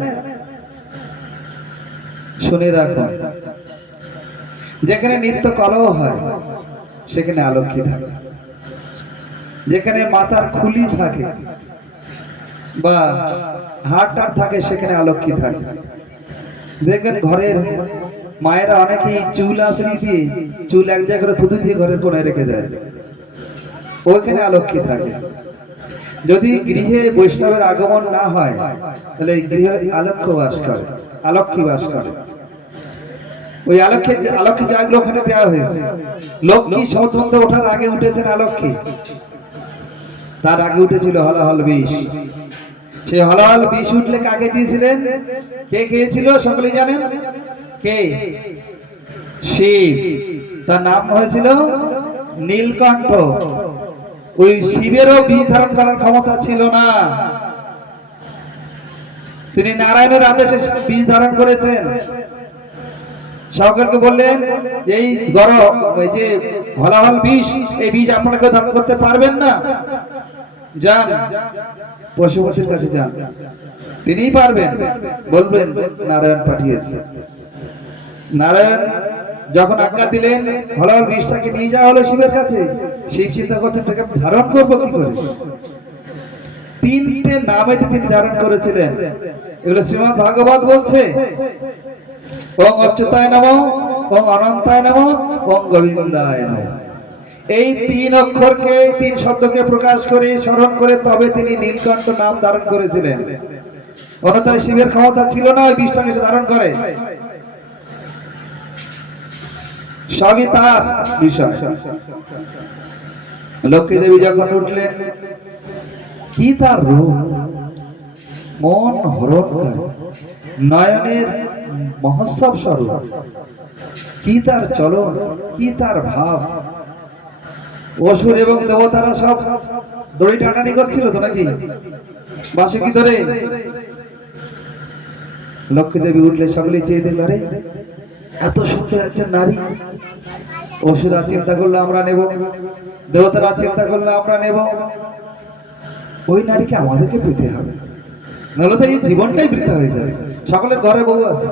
শুনে রাখুন, যেখানে নিত্য কলহ হয় সেখানে আলক্ষ্মী থাকে। যেখানে মাথার খুলি থাকে বা হাড় থাকে সেখানে আলক্ষ্মী থাকে। দেখবেন ঘরের মায়েরা অনেকেই চুল আসনি দিয়ে, চুল এক জায়গায় করে থুতু দিয়ে ঘরের কোণে রেখে দেয়, ওইখানে আলক্ষ্মী থাকে। যদি গৃহে বৈষ্ণবের আগমন না হয়, তাহলে গৃহে আলক্ষ্য বাস করে, আলক্ষ্মী বাস করে। ওই আলক্ষ্মী জাগলো ওখানে দেওয়া হয়েছে। লক্ষ্মী সমুদ্র ওঠার আগে উঠেছেন আলক্ষ্মী, তার আগে উঠেছিল হলাহল বিষ। সেই হলাহল বিষ উঠলে কাকে দিয়েছিলেন? কে খেয়েছিল? সকলেই জানেন কে? শিব। তার নাম হয়েছিল নীলকণ্ঠ। ওই শিবেরও বিষ ধারণ করার ক্ষমতা ছিল না, তিনি নারায়ণের আদেশে বিষ ধারণ করেছেন। সকলকে বললেন এই গরম, এই যে হলাহল বিষ, এই বিষ আপনাকে ধারণ করতে পারবেন না, যান পশুপতির কাছে যান, তিনিই পারবেন। বলবেন নারায়ণ পাঠিয়েছে। নারায়ণ যখন আজ্ঞা দিলেন, হলাহল বিষটাকে নিয়ে যাওয়া হলো শিবের কাছে। শিব চিন্তা করছেন তাকে ধারণ করবো কি করে। 3টে নামে তিনি ধারণ করেছিলেন। এগুলো শ্রীমদ্ ভাগবত বলছে। ওং অচ্যুতায় নমঃ, ওং অনন্তায় নমঃ, ওং গোবিন্দায় নমঃ। এই তিন অক্ষরকে, তিন শব্দকে প্রকাশ করে স্মরণ করে তবে তিনি নীলকণ্ঠ নাম ধারণ করেছিলেন। অন্যথায় শিবের ক্ষমতা ছিল না ওই বিষটাকে সে ধারণ করে। সবই তার বিষয়। লক্ষ্মী দেবী যখন উঠলেন, কি তার রূপ, মন হরণ করে, নয়নের মহোৎসব স্বরূপ, কি তার চলন, কি তার ভাব। অসুর এবং দেবতারা সব দড়ি টানানি করছিল তো নাকি, বাসুকি ধরে। লক্ষ্মী দেবী উঠলে সকলেই চেয়ে দেখল, আরে এত সুন্দর একজন নারী। অসুরা চিন্তা করলো আমরা নেব, দেবতারা চিন্তা করলো আমরা নেব, ওই নারীকে আমাদেরকে পেতে হবে, নাহলে তো এই জীবনটাই বৃথা হয়ে যাবে। সকলের ঘরে বউ আছে,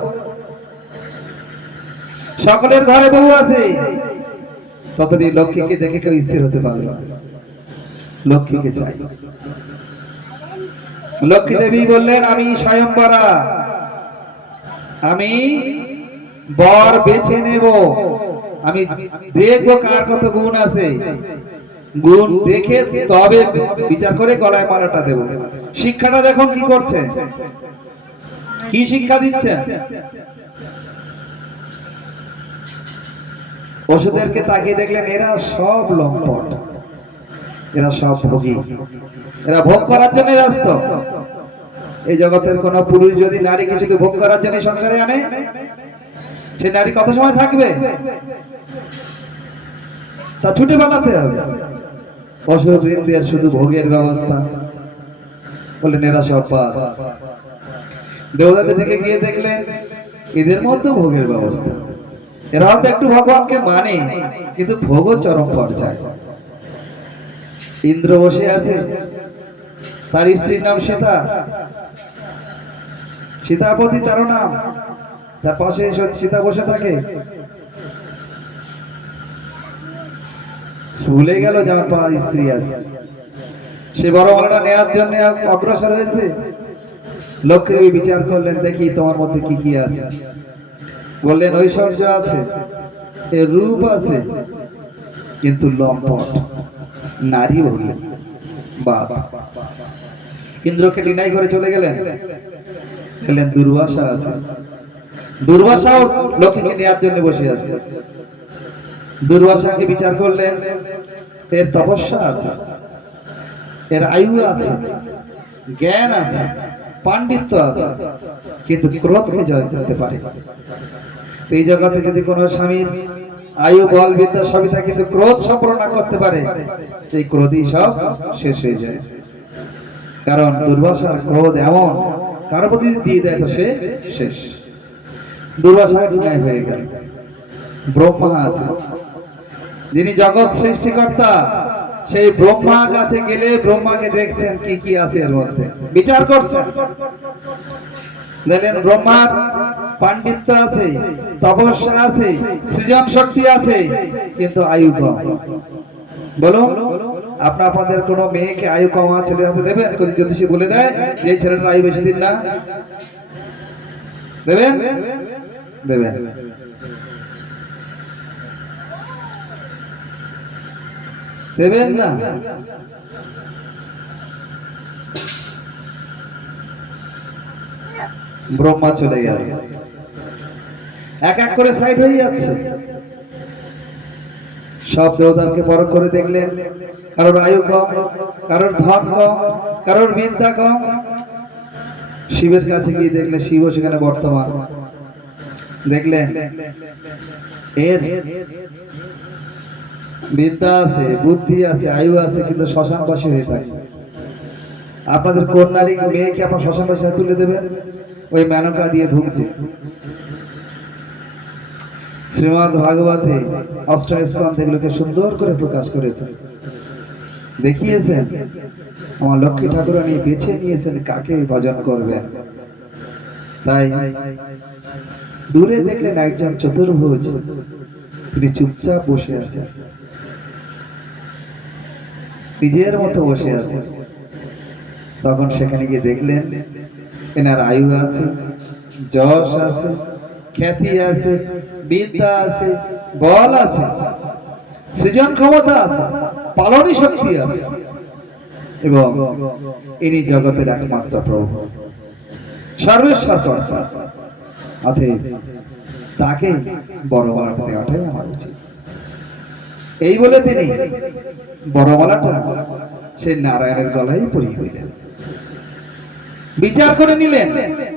সকলের ঘরে বউ আছে, তথাপি লক্ষ্মীকে দেখে কেউ স্থির হতে পারল না। লক্ষ্মীকে চাই। লক্ষ্মী দেবী বললেন, আমি স্বয়ংবরা, আমি বর বেছে নেব, আমি দেখবো কার কত গুণ আছে, গুণ দেখে তবে বিচার করে গলায় মালাটা দেব। শিক্ষাটা দেখুন কি করছে, কি শিক্ষা দিচ্ছেন। পশুদেরকে তাকিয়ে দেখলেন, এরা সব লম্পট, এরা সব ভোগী, এরা ভোগ করার জন্য ব্যস্ত। এই জগতের কোন পুরুষ যদি নারীকে শুধু ভোগ করার জন্য সংসারে আনে, সে নারী কত সময় থাকবে, তা ছুটে পালাতে হবে। পশুবৃন্দের শুধু ভোগের ব্যবস্থা, বললেন এরা সব পাপ। দেবতাদের দিকে গিয়ে দেখলেন এদের মতো ভোগের ব্যবস্থা, এরা হয়তো একটু ভগবানকে মানে, কিন্তু ভোগও চরম পর্যায়ে। ইন্দ্র বসে আছে, তার স্ত্রীর নাম সীতা, সীতাপতি তার নাম, যার পাশে সীতা বসে থাকে। ভুলে গেল যে আমার পা স্ত্রী আছে, সে বড় মালাটা নেওয়ার জন্য অগ্রসর হয়েছে। লক্ষ্মী বিচার করলেন, দেখি তোমার মধ্যে কি কি আছে। বললেন ঐশ্বর্য আছে, এর রূপ আছে, কিন্তু লম্পট, নারী ভোগী, বাদ। ইন্দ্রকে ডিনাই করে চলে গেলেন। দেখলেন দুর্বাসা আছে, দুর্বাসাও লক্ষ্মীকে নেওয়ার জন্য বসে আছে। দুর্বাসাকে বিচার করলেন, এর তপস্যা আছে, এর আয়ু আছে, জ্ঞান আছে, পাণ্ডিত্য আছে, কিন্তু ক্রোধকে জয় করতে পারে। এই জগতে যদি কোনো স্বামীর আয়ু বল বিদ্যা সবই থাকে, কিন্তু ক্রোধ সম্পূর্ণ না করতে পারে, এই ক্রোধই সব শেষ হয়ে যায়। কারণ দুর্বাসার ক্রোধ এমন, কারো প্রতি দিয়ে দেয় তো সে শেষ। দুর্বাসার ন্যায় হয়ে গেল। ব্রহ্মা আছে, যিনি জগৎ সৃষ্টিকর্তা, সেই ব্রহ্মার কাছে গেলে ব্রহ্মাকে দেখছেন কি কি আছে এর মধ্যে, বিচার করছেন। দেখলেন ব্রহ্মার পাণ্ডিত্য আছে, তপস্যা আছে, সৃজন শক্তি আছে, কিন্তু আয়ু কম। বলুন, আপনাদের কোনো মেয়েকে আয়ু কম ছেলের হাতে দেবেন? যদি জ্যোতিষী বলে দেয় যে এই ছেলেটার আয়ু বেশি দিন না, দেবেন? দেবেন? দেবেন না। ব্রহ্মা চলে গেল, এক এক করে সাইড হয়ে যাচ্ছে। সব দেবতাকে পরখ করে দেখলেন, কারোর আয়ু কম, কারোর ধন কম, কারোর বিদ্যা কম। শিবের কাছে গিয়ে দেখলে শিব সেখানে বর্তমান। দেখলেন এর বিদ্যা আছে, বুদ্ধি আছে, আয়ু আছে, কিন্তু শ্মশানবাসী হয়ে থাকে। আপনাদের কোন নারী মেয়েকে আপনার শ্মশানবাসী তুলে দেবেন? ওই মেনকা দিয়ে ভুগছে। শ্রীমদ্ ভাগবতে অষ্টম স্কন্ধে এগুলোকে সুন্দর করে প্রকাশ করেছেন, দেখিয়েছেন। আমার লক্ষ্মী ঠাকুরানী বেছে নিয়েছেন কাকে ভজন করবেন। তাই দূরে দেখলেন একজন চতুর্ভুজ, তিনি চুপচাপ বসে আছেন, নিজের মতো বসে আছেন। তখন সেখানে গিয়ে দেখলেন এনার আয়ু আছে, যশ আছে, খ্যাতি আছে, বিদ্যা আছে, বল আছে, সৃজন ক্ষমতা আছে, পালনী শক্তি আছে, এবং ইনি জগতের একমাত্র প্রভু, সর্বেশ্বর কর্তা। অতএব তাকে বড় মালাটা দেওয়াটাই আমার উচিত। এই বলে তিনি বড় মালাটা সে নারায়ণের গলায় পরিয়ে দিলেন। বিচার করে নিলেন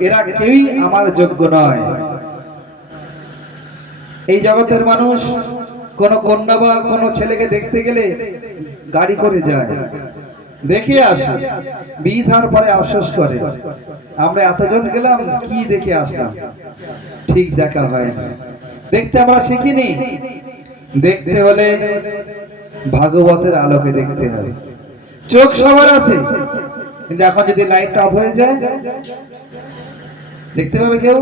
এরা কেউই আমার যোগ্য নয়। এই জগতের মানুষ কোন কন্যা বা কোন ছেলেকে দেখতে গেলে গাড়ি করে যায়, দেখে আসে, বিধার পরে আফসোস করে আমরা এতজন গেলাম কি দেখে আসলাম, ঠিক দেখা হয় না। দেখতে আমরা শিখিনি, দেখতে হলে ভাগবতের আলোকে দেখতে হবে। চোখ সবার আছে, কিন্তু এখন যদি লাইটটা অফ হয়ে যায় দেখতে পাবে কেউ?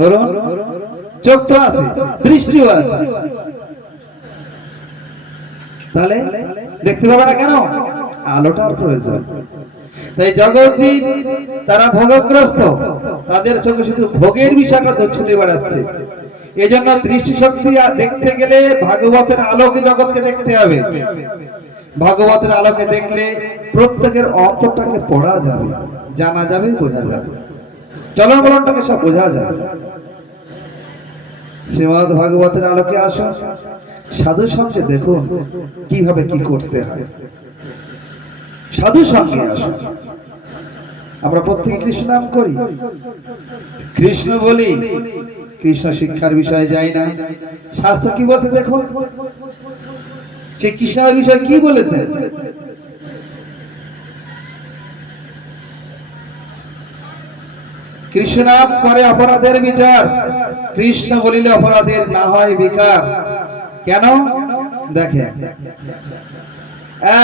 বলুন, চোখ তো আছে, দৃষ্টিও আছে, তাহলে দেখতে পাবে না কেন? আলোটার প্রয়োজন। তাই জগৎজীব তারা ভোগগ্রস্ত, তাদের চোখে শুধু ভোগের বিষয়টা ছুটে বেড়াচ্ছে। এজন্য দৃষ্টিশক্তি দেখতে গেলে ভাগবতের আলোকে জগৎকে দেখতে হবে। ভাগবতের আলোকে দেখলে প্রত্যেকের অন্তরটাকে পড়া যাবে, জানা যাবে, বোঝা যাবে, চলন বলনটাকে সব বোঝা যাবে। শ্রীমদ ভাগবতের আলোকে আসুন, সাধু সঙ্গে দেখুন কিভাবে কি করতে হয়। সাধু সঙ্গে আসুন। আমরা প্রত্যেকে কৃষ্ণ নাম করি, কৃষ্ণ বলি, কৃষ্ণ শিক্ষার বিষয়ে যাই না। শাস্ত্র কি বলছে দেখুন, সে কৃষ্ণের বিষয়ে কি বলেছে। কৃষ্ণ নাম করে অপরাধের বিচার, কৃষ্ণ বলিলে অপরাধের না হয় বিকার। কেন? দেখেন,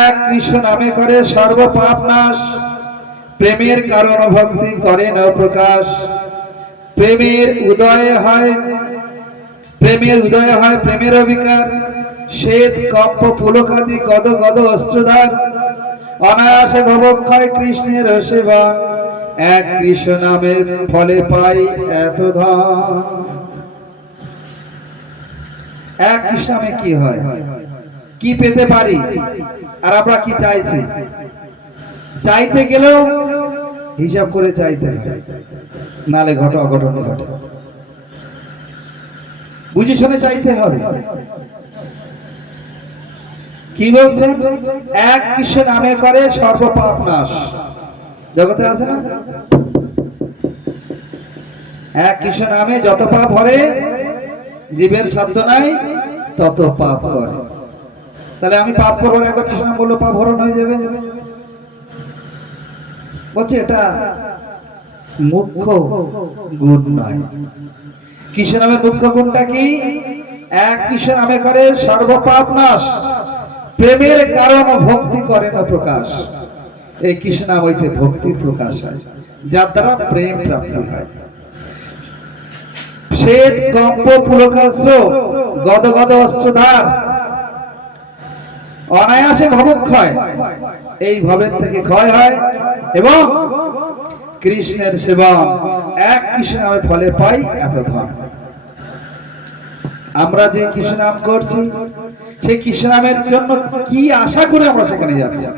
এক কৃষ্ণ নামে করে সর্ব পাপ নাশ, প্রেমের কারণ ভক্তি করে ন প্রকাশ। প্রেমের উদয় হয় প্রেমের বিকার, শ্বেত কম্প পুলকাদি গদ গদ অস্ত্রধার। অনায়াসে ভবক্ষয় কৃষ্ণের সেবা, এক কৃষ্ণ নামের ফলে পাই এত ধন। এক কৃষ্ণ নামে কি হয়, কি পেতে পারি, আর আমরা কি চাইছি? চাইতে গেলেও হিসাব করে চাইতে হয়, নালে অঘটন ঘটে। বুঝে শুনে চাইতে হবে। কি বলছেন? এক কৃষ্ণ নামে করে সর্ব পাপ নাশ। জগতে আছে না? এক কৃষ্ণ নামে যত পাপ হরে, জীবের সাধ্য নাই তত পাপ করে। তাহলে আমি পাপ করবো, একবার কৃষ্ণ নাম বললো পাপ হরণ হয়ে যাবে। বলছে এটা মুখ্য গুণ নয়। কৃষ্ণ নামের মুখ্য গুণটা কি? এক কৃষ্ণ নামে করে সর্ব পাপ নাশ, প্রেমের কারণ ভক্তি করে না প্রকাশ। এই কৃষ্ণ নাম হইতে ভক্তির প্রকাশ হয়, যার দ্বারা প্রেম প্রাপ্তি হয়। শ্বেত কম্প পুলকাস্ত্র গদ গদ অস্ত্রধার, অনায়াসে ভবক্ষয়, এই ভবের থেকে ক্ষয় হয়, এবং কৃষ্ণের সেবা, এক কৃষ্ণ নামের ফলে পাই এত ধন। আমরা যে কৃষ্ণ নাম করছি, সেই কৃষ্ণ নামের জন্য কি আশা করে আমরা সেখানে যাচ্ছি?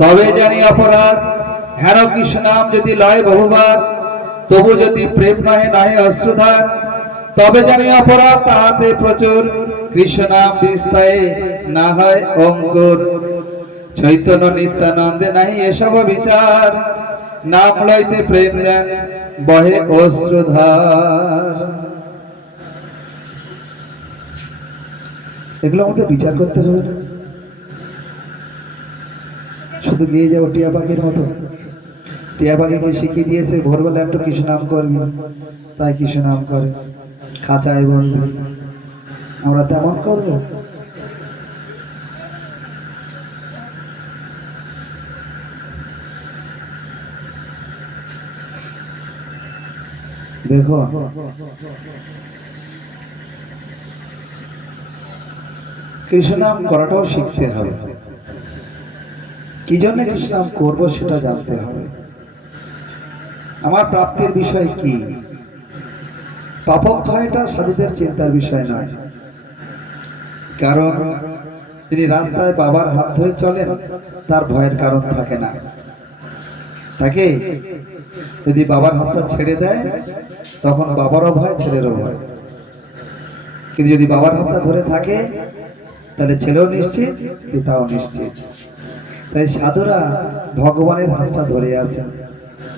তবে জানি অপরাধ, হেন কৃষ্ণ নাম যদি লয় বহুবার, তবু যদি প্রেম নহে নহে অশ্রুধার। তবে জানি অপরাধ তাহাতে প্রচুর, কৃষ্ণ নাম বিস্তায়ে না হয় অঙ্কুর। চৈতন্য নিত্যানন্দে নাহি এসব বিচার, নাম লইতে প্রেম দেন বহে অশ্রুধার। এগুলো আমাদের বিচার করতে হবে না, শুধু গিয়ে যাবো টিয়া পাখির মতো। টিয়া পাখিকে শিখিয়ে দিয়েছে ভোরবেলা একটু কৃষ্ণ নাম করবি, তাই কৃষ্ণ নাম করে, খাঁচায় বলবে। আমরা তেমন করব? দেখো, কৃষ্ণ নাম করাটাও শিখতে হবে। কি জন্য কৃষ্ণ নাম করবো সেটা জানতে হবে। আমার প্রাপ্তির বিষয় কি? পাপক্ষয়টা সাধুদের চিন্তার বিষয় নয়, কারণ তিনি রাস্তায় বাবার হাত ধরে চলেন, তার ভয়ের কারণ থাকে না। তাকে যদি বাবার হাতটা ছেড়ে দেয় তখন বাবারও ভয়, ছেলেরও ভয়। কিন্তু যদি বাবার হাতটা ধরে থাকে তাহলে ছেলেও নিশ্চিত, পিতাও নিশ্চিত। তাই সাধুরা ভগবানের হাতটা ধরে আছেন,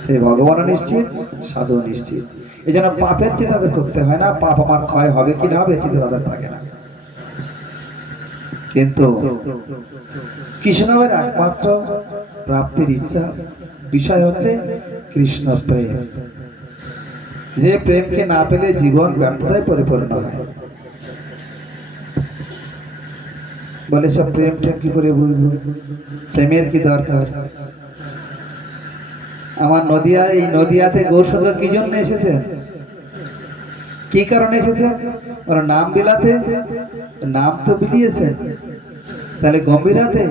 তাই ভগবানও নিশ্চিত, সাধু নিশ্চিত। এই জন্য পাপের চিন্তা তাদের করতে হয় না, পাপ আমার ক্ষয় হবে কি না হবে চিন্তা তাদের থাকে না। কিন্তু কৃষ্ণের একমাত্র প্রাপ্তির ইচ্ছা বিষয় হচ্ছে কৃষ্ণ প্রেম। যে প্রেমকে না পেলে জীবন ব্যর্থতায় পরিপূর্ণ হয়। বলে সব প্রেম টেম কি করে বুঝবো, প্রেমের কি দরকার? আমার নদিয়া, এই নদিয়াতে গৌরসুন্দর কি জন্য এসেছেন, কি কারণে এসেছেন? ওর নাম বিলাতে, নাম তো বিলিয়েছেন, তাহলে গম্ভীরাতে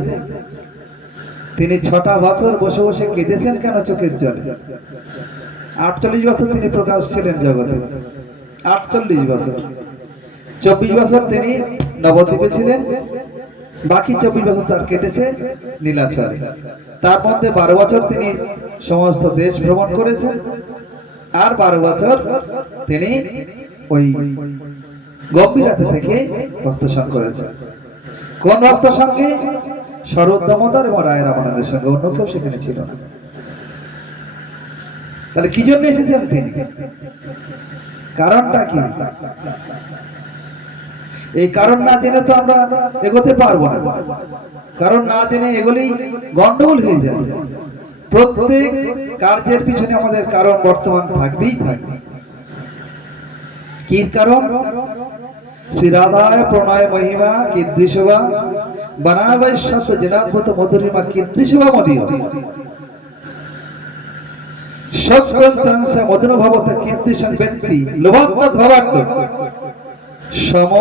তিনি 6টা বছর বসে বসে কেঁদেছেন কেন চোখের জলে? 48 বছর তিনি প্রকাশ ছিলেন জগতে, 48 বছর। 24 বছর তিনি নবদ্বীপে ছিলেন, বাকি 24 বছর তার কেটেছে নীলাচলে। তার মধ্যে 12 বছর তিনি সমস্ত দেশ ভ্রমণ করেছেন, আর 12 বছর তিনি ওই গম্ভীরাতে থেকে ভক্তসঙ্গ করেছেন। কোন ভক্ত সঙ্গে? শরৎ দামোদর এবং রায় রামানন্দের সঙ্গে, অন্য কেউ সেখানে ছিল না। তাহলে কি জন্য এসেছেন তিনি, কারণটা কি? এই কারণ না জেনে তো আমরা এগোতে পারবো না। কারণ না জেনে এগোলেই গন্ডগোল হয়ে যাবে। প্রত্যেক কার্যের পিছনে আমাদের কারণ বর্তমান থাকবেই থাকবে। কি কারণ? শ্রী রাধায় প্রণয় মহিমা কীদৃশবা বানাবাই শব্দ জেনাদ্ভুত মধুরিমা কীদৃশবা মদীয় সকঞ্চাংশ মদনুভবত কীদৃশং ব্যক্তি লোভাত্মৎ ভবাট্য সম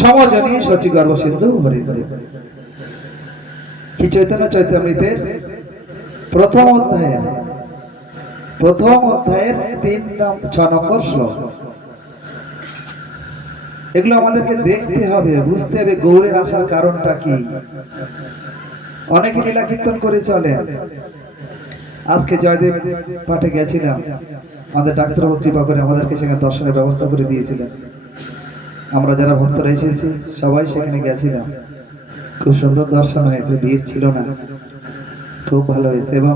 সমজনী শচীগর্ভ সিন্ধু হরিন্দ। শ্রী চৈতন্য চৈতামৃতের প্রথম অধ্যায়ের 6 নম্বর শ্লোক। এগুলো আমাদেরকে দেখতে হবে, বুঝতে হবে গৌরের আসার কারণটা কি। অনেকে লীলা কীর্তন করে চলে। আজকে জয়দেব পাঠে গেছিলাম, আমাদের ডাক্তারবাবু কৃপা করে আমাদেরকে সেখানে দর্শনের ব্যবস্থা করে দিয়েছিলেন। আমরা যারা ভক্তরা এসেছি সবাই সেখানে গেছিলাম। খুব সুন্দর দর্শন হয়েছে, ভিড় ছিল না, খুব ভালো হয়েছে। এবং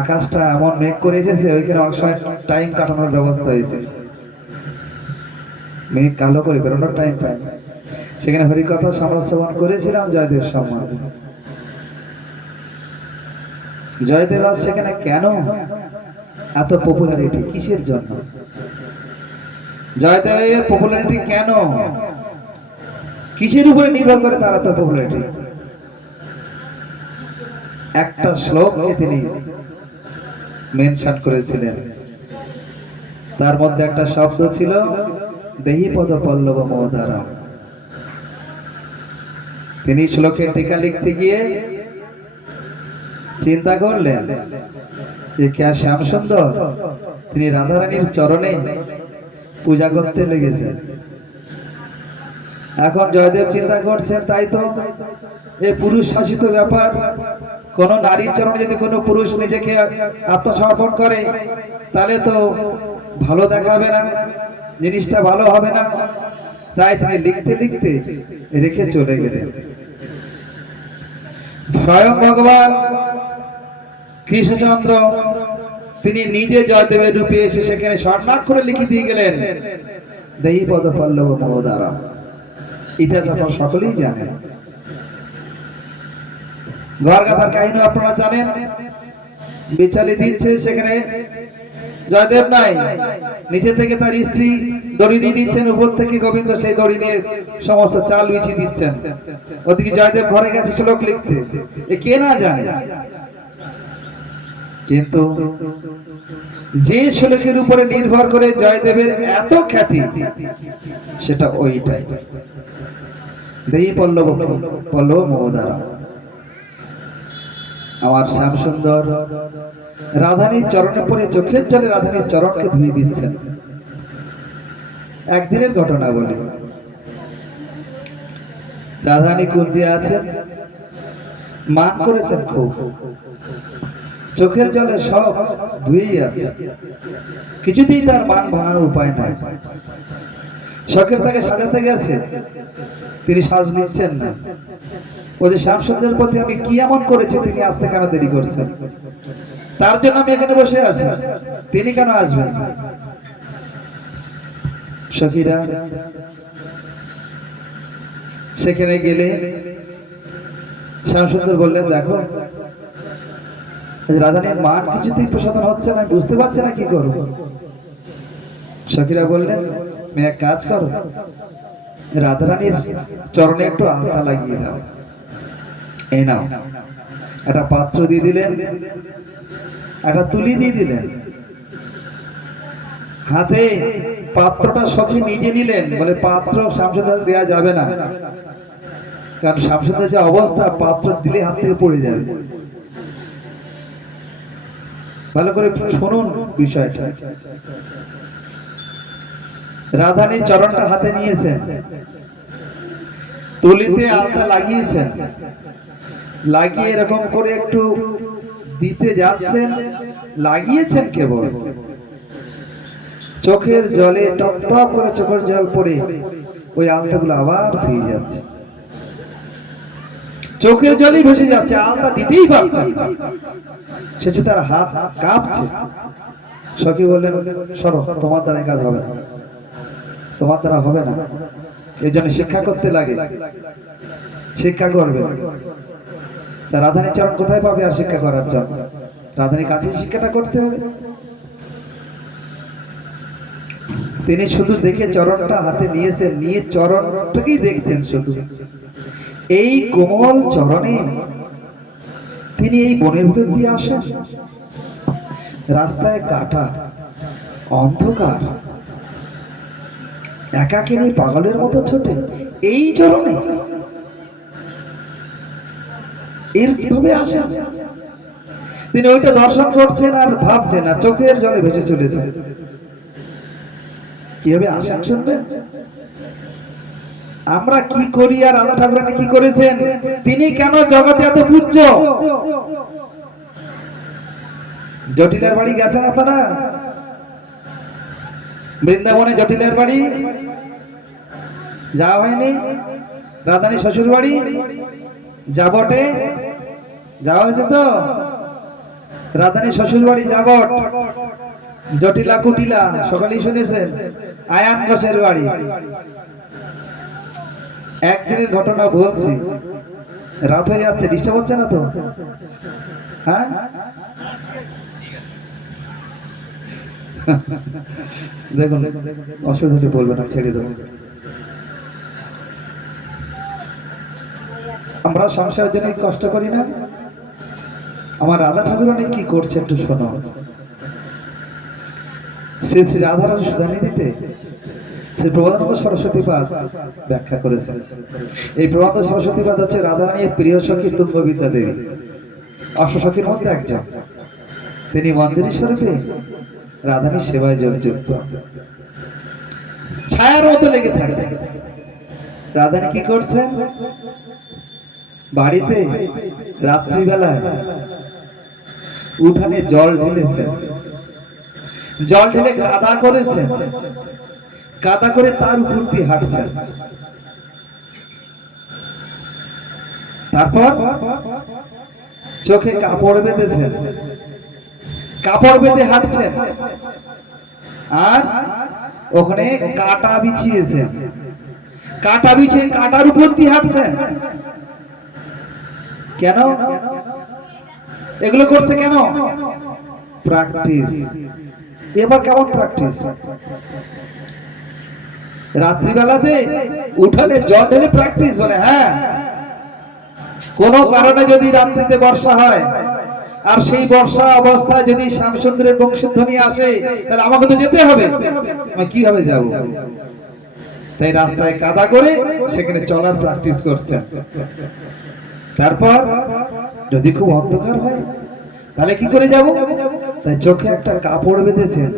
আকাশটা এমন মেঘ করে এসেছে, ওইখানে অনেক সময় টাইম কাটানোর ব্যবস্থা হয়েছে। মেঘ কালো করে বেরোনোর টাইম পায়। সেখানে হরিকথা আমরা শ্রবণ করেছিলাম জয়দেব সম্বন্ধে। জয়দেব আজ সেখানে কেন এত পপুলারিটি, কিসের জন্য? জয়দেবের পপুলারিটি কেন, কিসের উপরে নির্ভর করে তার এত পপুলারিটি? একটা শ্লোককে তিনি মেনশন করেছিলেন, তার মধ্যে একটা শব্দ ছিল দেহি পদ পল্লব মোদারাম। তিনি শ্লোকের টিকা লিখতে গিয়ে চিন্তা করলেন যে ক্যা শ্যাম সুন্দর তিনি রাধারানীর চরণে পূজা করতে লেগেছেন। এখন জয়দেব চিন্তা করছেন, তাই তো এই পুরুষ শাসিত ব্যাপার, কোন নারীর চরণে যদি কোনো পুরুষ নিজেকে আত্মসমর্পণ করে তাহলে তো ভালো দেখাবে না, জিনিসটা ভালো হবে না। তাই তিনি লিখতে লিখতে রেখে চলে গেলেন। স্বয়ং ভগবান কৃষ্ণচন্দ্র তিনি নিজে জয়দেবের রূপে এসে সেখানে স্বর্ণাক্ষরে লিখে দিয়ে গেলেন দেহি পদ পল্লব মোদারাম। ইতিহাস আপনারা সকলেই জানেন, ঘরগাথার কাহিনী আপনারা জানেন। বিচালি দিচ্ছে, সেখানে জয়দেব নাই, নিচে থেকে তার স্ত্রী দড়ি দিয়ে দিচ্ছেন, উপর থেকে গোবিন্দ সেই দড়ি নিয়ে সমস্ত চাল বিছিয়ে দিচ্ছেন। ওদিকে জয়দেব ঘরে গেছে শ্লোক লিখতে, এ কে না জানে। কিন্তু যে শ্লোকের উপরে নির্ভর করে জয়দেবের এত খ্যাতি, সেটা ওইটাই দেহি পল্লব পল্লব মোদারাম। আমার শ্যাম সুন্দর রাধানীর চরণে পড়ে চোখের জলে রাধানীর চরণকে ধুয়ে দিচ্ছেন। একদিনের ঘটনা বলি। রাধারানী কুঞ্জে আছেন, মান করেছেন খুব, চোখের জলে সব ধুয়েই আছে, কিছুতেই তার মান ভাঙানোর উপায় নাই। শখের তাকে সাজাতে গেছে, তিনি সাজ নিচ্ছেন না। ও যে শ্যামসুন্দরের প্রতি আমি কি এমন করেছি তিনি আসতে কেন দেরি করছেন, তার জন্য আমি এখানে বসে আছি, তিনি কেন আসবেন না? সখীরা সেখানে গেলে শ্যামসুন্দর বললেন, দেখো রাধারানীর মান কিছুতেই প্রসাদন হচ্ছে না, বুঝতে পারছে না কি করব। সখীরা বললেন, তুমি এক কাজ করো, রাধারানীর চরণে একটু আলতা লাগিয়ে দাও। এই নাও। একটা পাত্র দিয়ে দিলেন, একটা তুলি দিয়ে দিলেন, হাতে পাত্রটা সখী নিজে নিলেন। বলে পাত্র শ্যামসুন্দর দেওয়া যাবে না, কারণ শ্যামসুন্দর যে অবস্থা, পাত্র দিলে হাত থেকে পড়ে যাবে। ভালো করে শুনুন বিষয়টা। রাধারানীর চরণটা হাতে নিয়েছেন, তুলিতে আলতা লাগিয়েছেন, লাগিয়ে এরকম করে একটু দিতে যাচ্ছেন, লাগিয়েছেন কেবল, চোখের জলে টপ টপ করে চোখের জল পড়ে ওই আলতাগুলো আবার ধুয়ে যাচ্ছে, চোখের জলেই ভেসে যাচ্ছে, আলতা দিতেই পারছেন না। শেষে তার হাত কাঁপছে। সখী বললেন, সরো, তোমার দ্বারা কাজ হবে না, তোমার দ্বারা হবে না। এই জন্য শিক্ষা করতে লাগে, শিক্ষা করবে। তা রাধারানীর চরণ কোথায় পাবে আর শিক্ষা করার জন্য? রাধারানীর কাছে শিক্ষাটা করতে হবে। তিনি শুধু দেখে চরণটা হাতে নিয়েছেন, নিয়ে চরণটাকেই দেখছেন শুধু। এই কোমল চরণে তিনি এই বনের ভিতর দিয়ে আসেন, রাস্তায় কাটা, অন্ধকার, একাকিনী পাগলের মতো ছোটে, এই চরণে এর কিভাবে আসেন? তিনি ওইটা দর্শন করছেন আর ভাবছেন, আর চোখের জলে ভেসে চলেছেন। কিভাবে আসেন শুনবেন। আমরা কি করি আর রাধা ঠাকুরানী কি করেছেন, তিনি কেন জগতে এত পূজ্য? জটিলের বাড়ি গেছেন আপনারা? বৃন্দাবনে জটিলের বাড়ি যাওয়া হয়নি? রাধারানী শ্বশুর বাড়ি যাবটে যাওয়া হয়েছে তো? রাধারানী শ্বশুর বাড়ি যাবট, জটিলা কুটিলা সকালেই শুনেছেন, আয়ান ঘোষের বাড়ি। একদিনের ঘটনা বলছি, রাত হয়ে যাচ্ছে, ডিস্টার্ব হচ্ছে না তো? হ্যাঁ, দেখুন অসুবিধা বলবেন, আমি ছেড়ে দেবো। আমরা সংসারের জন্য কষ্ট করি না? আমার রাধা ঠাকুরানী কি করছে একটু শোনো। শ্রী শ্রী রাধারানী সুধানিধিতে শ্রী প্রবন্ধ সরস্বতীপাদ ব্যাখ্যা করেছেন। এই প্রবন্ধ সরস্বতীপাদ হচ্ছে রাধারানীর প্রিয় সখী তুঙ্গবিদ্যা দেবী, অষ্টসখীর মধ্যে একজন। তিনি মঞ্জুরি স্বরূপে রাধারানীর সেবায় যোগযুক্ত, ছায়ার মতো লেগে থাকে। রাধারানী কি করছেন? বাড়িতে রাত্রিবেলায় উঠানে জল ঢেলেছেন, জল ঢেলে কাদা করেছেন, কাদা করে তার উপর দিয়ে হাঁটছেন। তারপর চোখে কাপড় বেঁধেছেন, কাপড় বেঁধে হাঁটছেন, আর ওখানে কাটা বিছিয়েছেন, কাটা বিছিয়ে কাটার উপর দিয়ে হাঁটছেন। কেন এগুলো করছে? কেন? প্র্যাকটিস। এবার কেমন প্র্যাকটিস? রাত্রিবেলাতে উঠানে জল ঢেলে প্র্যাকটিস বলে? হ্যাঁ, কোন কারণে যদি রাত্রিতে বর্ষা হয় আর সেই বর্ষা অবস্থায় যদি শ্যামসুন্দরের বংশধ্বনি আসে, তাহলে আমাকে তো যেতে হবে, আমি কিভাবে যাব? তাই রাস্তায় কাদা করে সেখানে চলার প্র্যাকটিস করছেন। তারপর যদি খুব অন্ধকার হয় তাহলে কি করে যাব? তাই চোখে একটা কাপড় বেঁধেছেন,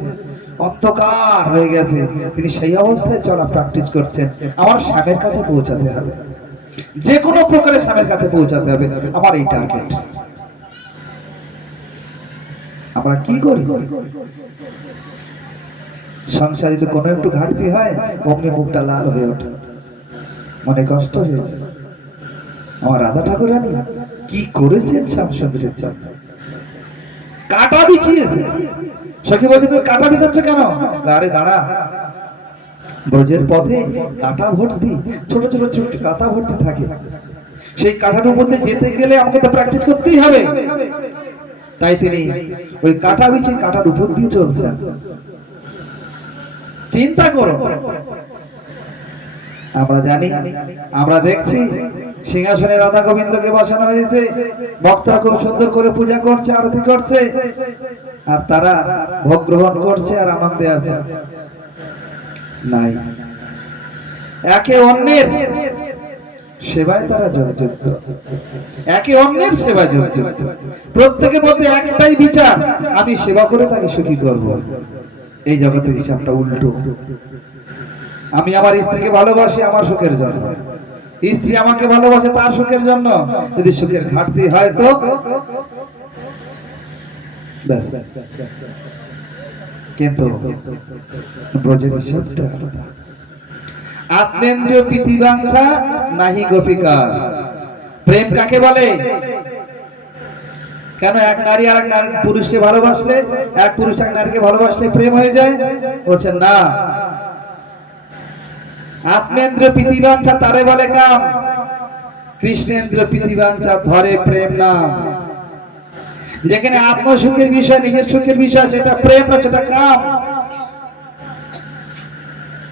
অন্ধকার হয়ে গেছে, তিনি সেই অবস্থায় চলা প্র্যাকটিস করছেন। আমার স্বামীর কাছে পৌঁছাতে হবে, যে কোনো প্রকারে স্বামীর কাছে পৌঁছাতে হবে, আমার এই টার্গেট। আমরা কি করি? সংসারে তো কোনো একটু ঘাটতি হয়, অমনি মুখটা লাল হয়ে ওঠে, মনে কষ্ট হয়ে যায়। আমার রাধা ঠাকুরানী কি করেছেন শ্যামসুন্দরের জন্য? কাটা বিছিয়েছে। সখী বলছে, তুমি কাটা বিছাচ্ছ কেন? আরে দাঁড়া, ব্রজের পথে কাটা ভর্তি, ছোট ছোট ছোট কাটা ভর্তি থাকে, সেই কাটার মধ্যে যেতে গেলে আমাকে তো প্র্যাকটিস করতেই হবে। তাই তিনি ওই কাটা বিছিয়ে কাটার উপর দিয়ে চলছেন। চিন্তা করো, আমরা জানি, আমরা দেখছি সিংহাসনে রাধা গোবিন্দকে বসানো হয়েছে, ভক্তরা খুব সুন্দর করে পূজা করছে, আরতি করছে, আর তারা ভোগ গ্রহণ করছে আর আনন্দে আছে। নাই, একে অন্যের সেবায় তারা যুক্ত, একে অন্যের সেবায় যুক্ত। প্রত্যেকের মধ্যে একটাই বিচার, আমি সেবা করে তাকে সুখী করব। এই জগতের হিসাবটা উল্টো। আমি আমার স্ত্রীকে ভালোবাসি আমার সুখের জন্য, স্ত্রী আমাকে ভালোবাসে তার সুখের জন্য। যদি সুখের ঘাটতি হয় তো ব্যাস। কিন্তু ব্রজের হিসাবটা আলাদা। আত্মেন্দ্রিয় প্রীতিবাঞ্ছা নাহি গোপিকা। প্রেম কাকে বলে? কেন এক নারী আর এক পুরুষকে ভালোবাসলে, এক পুরুষ এক নারীকে ভালোবাসলে প্রেম হয়ে যায়? বলছেন না, আত্মেন্দ্র প্রীতিবাঞ্ছা তারে বলে কাম, কৃষ্ণেন্দ্র প্রীতিবাঞ্ছা ধরে প্রেম নাম। যেখানে আত্মসুখের বিষয়, নিজের সুখের বিষয়, সেটা প্রেম না, সেটা কাম।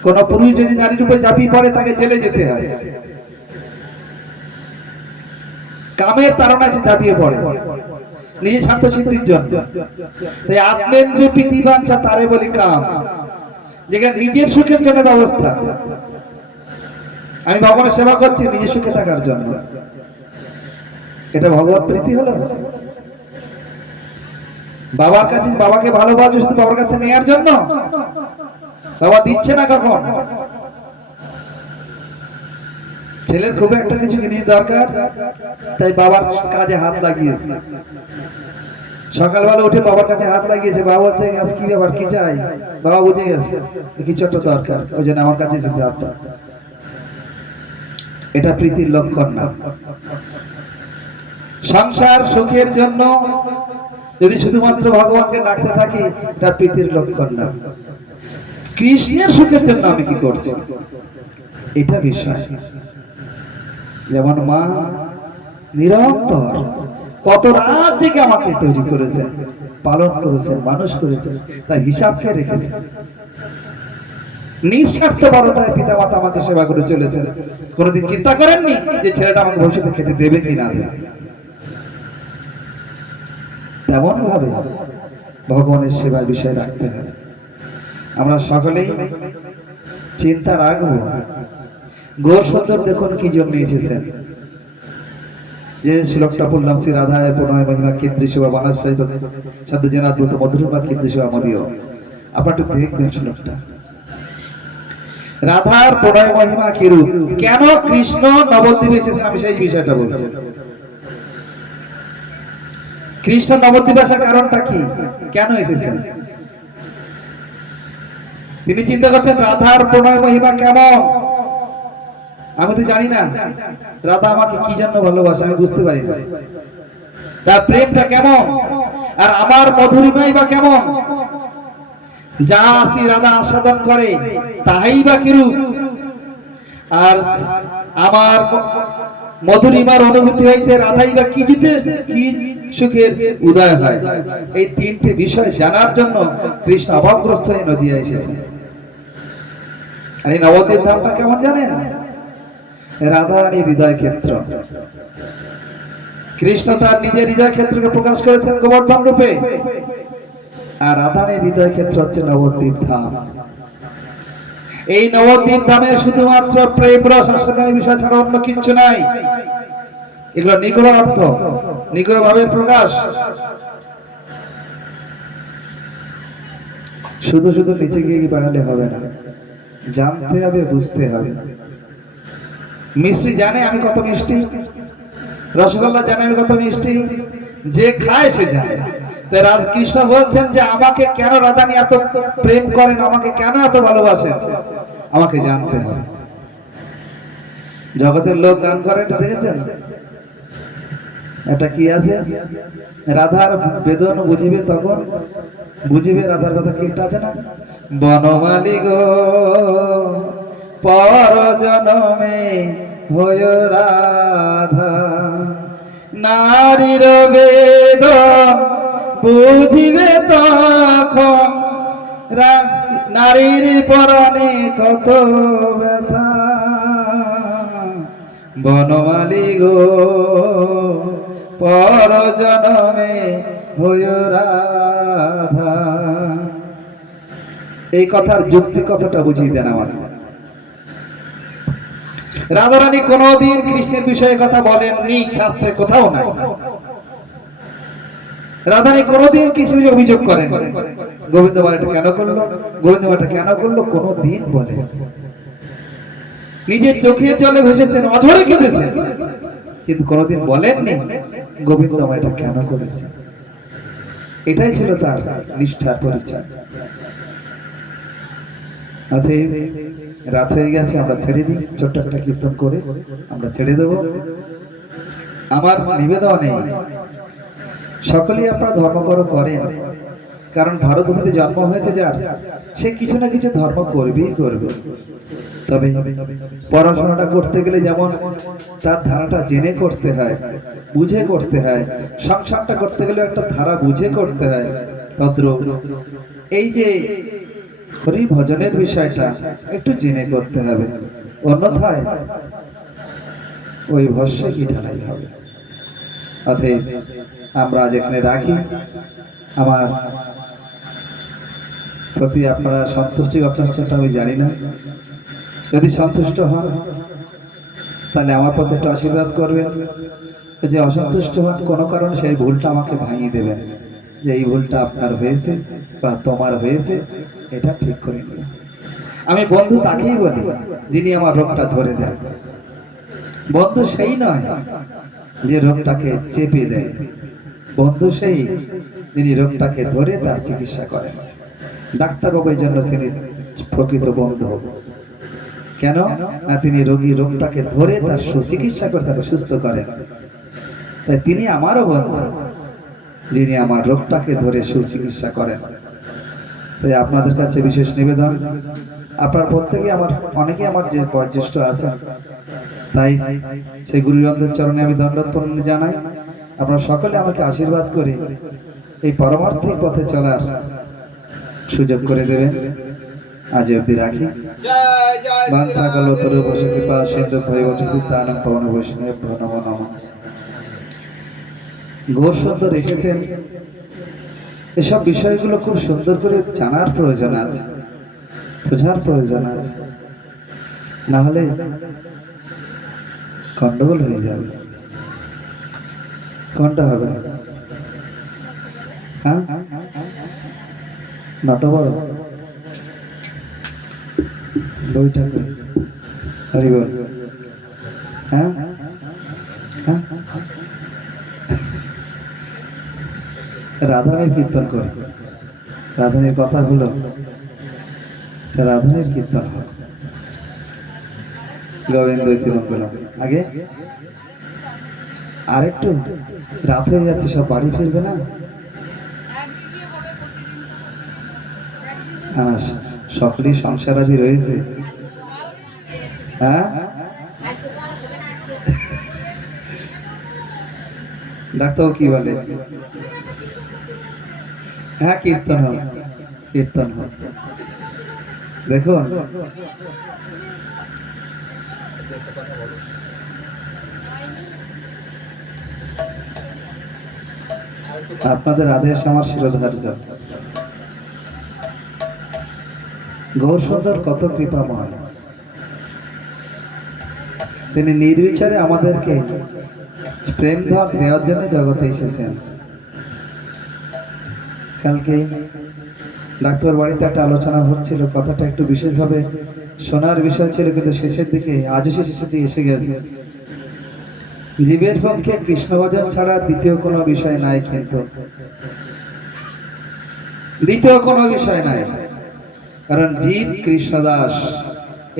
কোন পুরুষ যদি নারীর উপর ঝাঁপিয়ে পড়ে তাকে জেলে যেতে হয়, কামের তাড়না সে ঝাঁপিয়ে পড়ে নিজের স্বার্থ সিদ্ধির জন্য। তাই আত্মেন্দ্র প্রীতিবাঞ্ছা তারে বলি কাম, যেখানে নিজের সুখের জন্য ব্যবস্থা। আমি ভগবানের সেবা করছি নিজের সুখে থাকার জন্য, এটা ভগবত প্রীতি হলো? বাবার কাছে, বাবাকে ভালোবাসে শুধু বাবার কাছে নেয়ার জন্য? বাবা দিচ্ছে না কখন? ছেলের খুব একটা কিছু জিনিস দরকার, তাই বাবার কাজে হাত লাগিয়েছে। সকালবেলা উঠে বাবার কাছে হাত লাগিয়েছে, বাবা বলছে আজ কি ব্যাপার, কি চাই? বাবা বুঝে গেছে কিছু একটা দরকার, ওই জন্য আমার কাছে এসেছে হাতটা। এটা প্রীতির লক্ষণ না। সংসার সুখের জন্য যদি শুধুমাত্র ভগবানকে ডাকতে থাকি, এটা প্রীতির লক্ষণ না। কৃষ্ণের সুখের জন্য আমি কি করছি, এটা বিষয়। যেমন মা নিরন্তর কত রাত থেকে আমাকে তৈরি করেছেন, পালন করেছেন, মানুষ করেছেন, তার হিসাব খেয়ে রেখেছেন। নিঃস্বার্থপরতায় পিতা মাতা আমাকে সেবা করে চলেছেন। কোনোদিন চিন্তা করেননি যে ছেলেটা আমাকে ভবিষ্যতে খেতে দেবে কি না দেবে। তেমন ভাবে ভগবানের সেবার বিষয় রাখতে হবে। আমরা সকলেই চিন্তা রাখবো। গৌর সুন্দর দেখুন কি জন্য এসেছেন। যে শ্লোকটা পড়লাম, শ্রী রাধায় প্রণয় মহিমা কেন্দ্রী সেবা বানাস সাধু জেনাদ্ভুত মধুরমা কেন্দ্রী সেবা মদীয়। আপনার একটু দেখবেন শ্লোকটা। রাধার প্রণয় মহিমা কিরূপ, কেন কৃষ্ণ নবদ্বীপে এসেছেন, আমি সেই বিষয়টা বলছি। কৃষ্ণ নবদ্বীপে আসার কারণটা কি, কেন এসেছেন? তিনি চিন্তা করছেন রাধার প্রণয় মহিমা কেমন। আমি তো জানি না রাধা আমাকে কি জন্য ভালোবাসে, আমি বুঝতে পারি না তার প্রেমটা কেমন, আর আমার মধুরিমাই বা কেমন। যা আসি রাধা আস্বাদন করে তাহাই বা কিরূপ, আর আমার মধুরিমার অনুভূতি হইতে রাধাই বা কি দিতে কি সুখের উদয় হয়। এই তিনটি বিষয় জানার জন্য কৃষ্ণ অভাবগ্রস্ত হয়ে নদিয়া এসেছেন। আর এই নবদ্বীপ ধামটা কেমন জানেন? রাধারানীর হৃদয় ক্ষেত্র। কৃষ্ণ তার নিজের হৃদয় ক্ষেত্রকে প্রকাশ করেছেন গোবর্ধন রূপে, আর রাধারানীর হৃদয় ক্ষেত্র হচ্ছে নবদ্বীপ ধাম। এই নবদ্বীপ ধামে শুধুমাত্র প্রেম রস আস্বাদনের বিষয় ছাড়া অন্য কিছু নাই। এগুলো নিগূঢ় অর্থ, নিগূঢ় ভাবে প্রকাশ। শুধু শুধু নিচে গিয়ে বেড়ালে হবে না, জানতে হবে, বুঝতে হবে। মিষ্টি জানে আমি কত মিষ্টি, রসগোল্লা জানে আমি কত মিষ্টি, যে খায় সে জানে। তাই কৃষ্ণ বলছেন যে আমাকে কেন রাধারানী এত প্রেম করেন, আমাকে কেন এত ভালোবাসেন, আমাকে জানতে হবে। জগতের লোক গান করে, এটা দেখেছেন? এটা কি আছে, রাধার বেদন বুঝিবে তখন বুঝিবে রাধার কথা, কি একটা আছে না, বনমালী গো পর জনমে হয় রাধা, নারীর বেদন বুঝিবে তখন, নারীর পরনে কত ব্যথা, বনমালী গো পর জনমে হয় রাধা। এই কথার যুক্তি কতটা বুঝিয়ে দেন আমাকে। রাধারানী কোনদিন কৃষ্ণের বিষয়ে কথা বলেননি, শাস্ত্রে কোথাও নাই। রাধারানী কোনদিন কৃষ্ণের অভিযোগ করেন, গোবিন্দ এটা কেন করলো, গোবিন্দ এটা কেন করলো, কোনদিন বলে। নিজের চোখের জলে ভেসেছেন, অঝরে কেঁদেছেন, কিন্তু কোনদিন বলেননি গোবিন্দ এটা কেন করেছে। এটাই ছিল তার নিষ্ঠার পরিচয়। রাত হয়ে গেছে, আমরা ছেড়ে দিই, ছোট্ট একটা কীর্তন করে আমরা ছেড়ে দেব। আমার নিবেদন নেই, সকলেই আপনারা ধর্মকর্ম করেন, কারণ ভারতভূমিতে জন্ম হয়েছে যার, সে কিছু না কিছু ধর্ম করবেই করবে। তবে পড়াশোনাটা করতে গেলে যেমন তার ধারাটা জেনে করতে হয়, বুঝে করতে হয়, সংসারটা করতে গেলে একটা ধারা বুঝে করতে হয়, তদ্রূপ এই যে হরি ভজনের বিষয়টা একটু জেনে করতে হবে, অন্যথায় ওই ভস্যে কি ঢালাই হবে। অতএব আমরা আজ এখানে রাখি। আমার প্রতি আপনারা সন্তুষ্টি অচেষ্টা আমি জানি না, যদি সন্তুষ্ট হন তাহলে আমার প্রতি একটু আশীর্বাদ করবেন, যে অসন্তুষ্ট হন কোনো কারণে সেই ভুলটা আমাকে ভাঙিয়ে দেবেন, যে এই ভুলটা আপনার হয়েছে বা তোমার হয়েছে, এটা ঠিক করে নিন। আমি বন্ধু তাকেই বলি যিনি আমার রোগটা ধরে দেন। বন্ধু সেই নয় যে রোগটাকে চেপে দেয়, বন্ধু সেই যিনি রোগটাকে ধরে তার চিকিৎসা করেন। ডাক্তারবাবুর জন্য তিনি প্রকৃত বন্ধু। কেন না, তিনি রোগটাকে ধরে তার সুচিকিৎসা করে তাকে সুস্থ করেন। তাই তিনি আমারও বন্ধু, যিনি আমার রোগটাকে ধরে সুচিকিৎসা করেন। তাই আপনাদের কাছে বিশেষ নিবেদন, আপনার প্রত্যেকেই আমার, অনেকেই আমার যে বয়োজ্যেষ্ঠ আছেন, তাই সেই গুরুজনদের চরণে আমি দণ্ডবত প্রণাম জানাই। আপনারা সকলে আমাকে আশীর্বাদ করে এই পরমার্থিক পথে চলার সুযোগ করে দেবেন। আজ অবধি রাখি। বাঞ্ছা কালতরু বসে কৃপা সিন্ধু ভৈবটিতে তানং পবন বৈষ্ণব নমো নমঃ। ঘোর সুন্দর এসেছেন, এসব বিষয়গুলো খুব সুন্দর করে জানার প্রয়োজন আছে, বোঝার প্রয়োজন আছে, না হলে গন্ডগোল হয়ে যাবে। কোনটা হবে? হ্যাঁ, নটা বড় বইটা হরি বল। হ্যাঁ হ্যাঁ, রাধারানীর কীর্তন করে, রাধারানীর কথা হলো, রাধারানীর কীর্তন হোক। গোবিন্দ মঙ্গলম। আগে আরেকটু রাত হয়ে যাচ্ছে, সব বাড়ি ফিরবে না? সকলেই সংসার আদি রয়েছে। হ্যাঁ, ডাক্তার কি বলে? হ্যাঁ, কীর্তন হোক, কীর্তন হোক। দেখুন, আপনাদের আদেশ আমার শিরোধার্য। গৌর সুন্দর কত কৃপাময়, তিনি নির্বিচারে আমাদেরকে প্রেম ধন দেওয়ার জন্য জগতে এসেছেন। কালকে ডাক্তার বাড়িতে একটা আলোচনা হচ্ছিল, কথাটা একটু বিশেষভাবে শোনার বিষয় ছিল, কিন্তু শেষের দিকে আজও সে শেষের দিকে এসে গেছে। জীবের পক্ষে কৃষ্ণ ভজন ছাড়া দ্বিতীয় কোনো বিষয় নাই, কিন্তু দ্বিতীয় কোনো বিষয় নাই। কারণ জীব কৃষ্ণদাস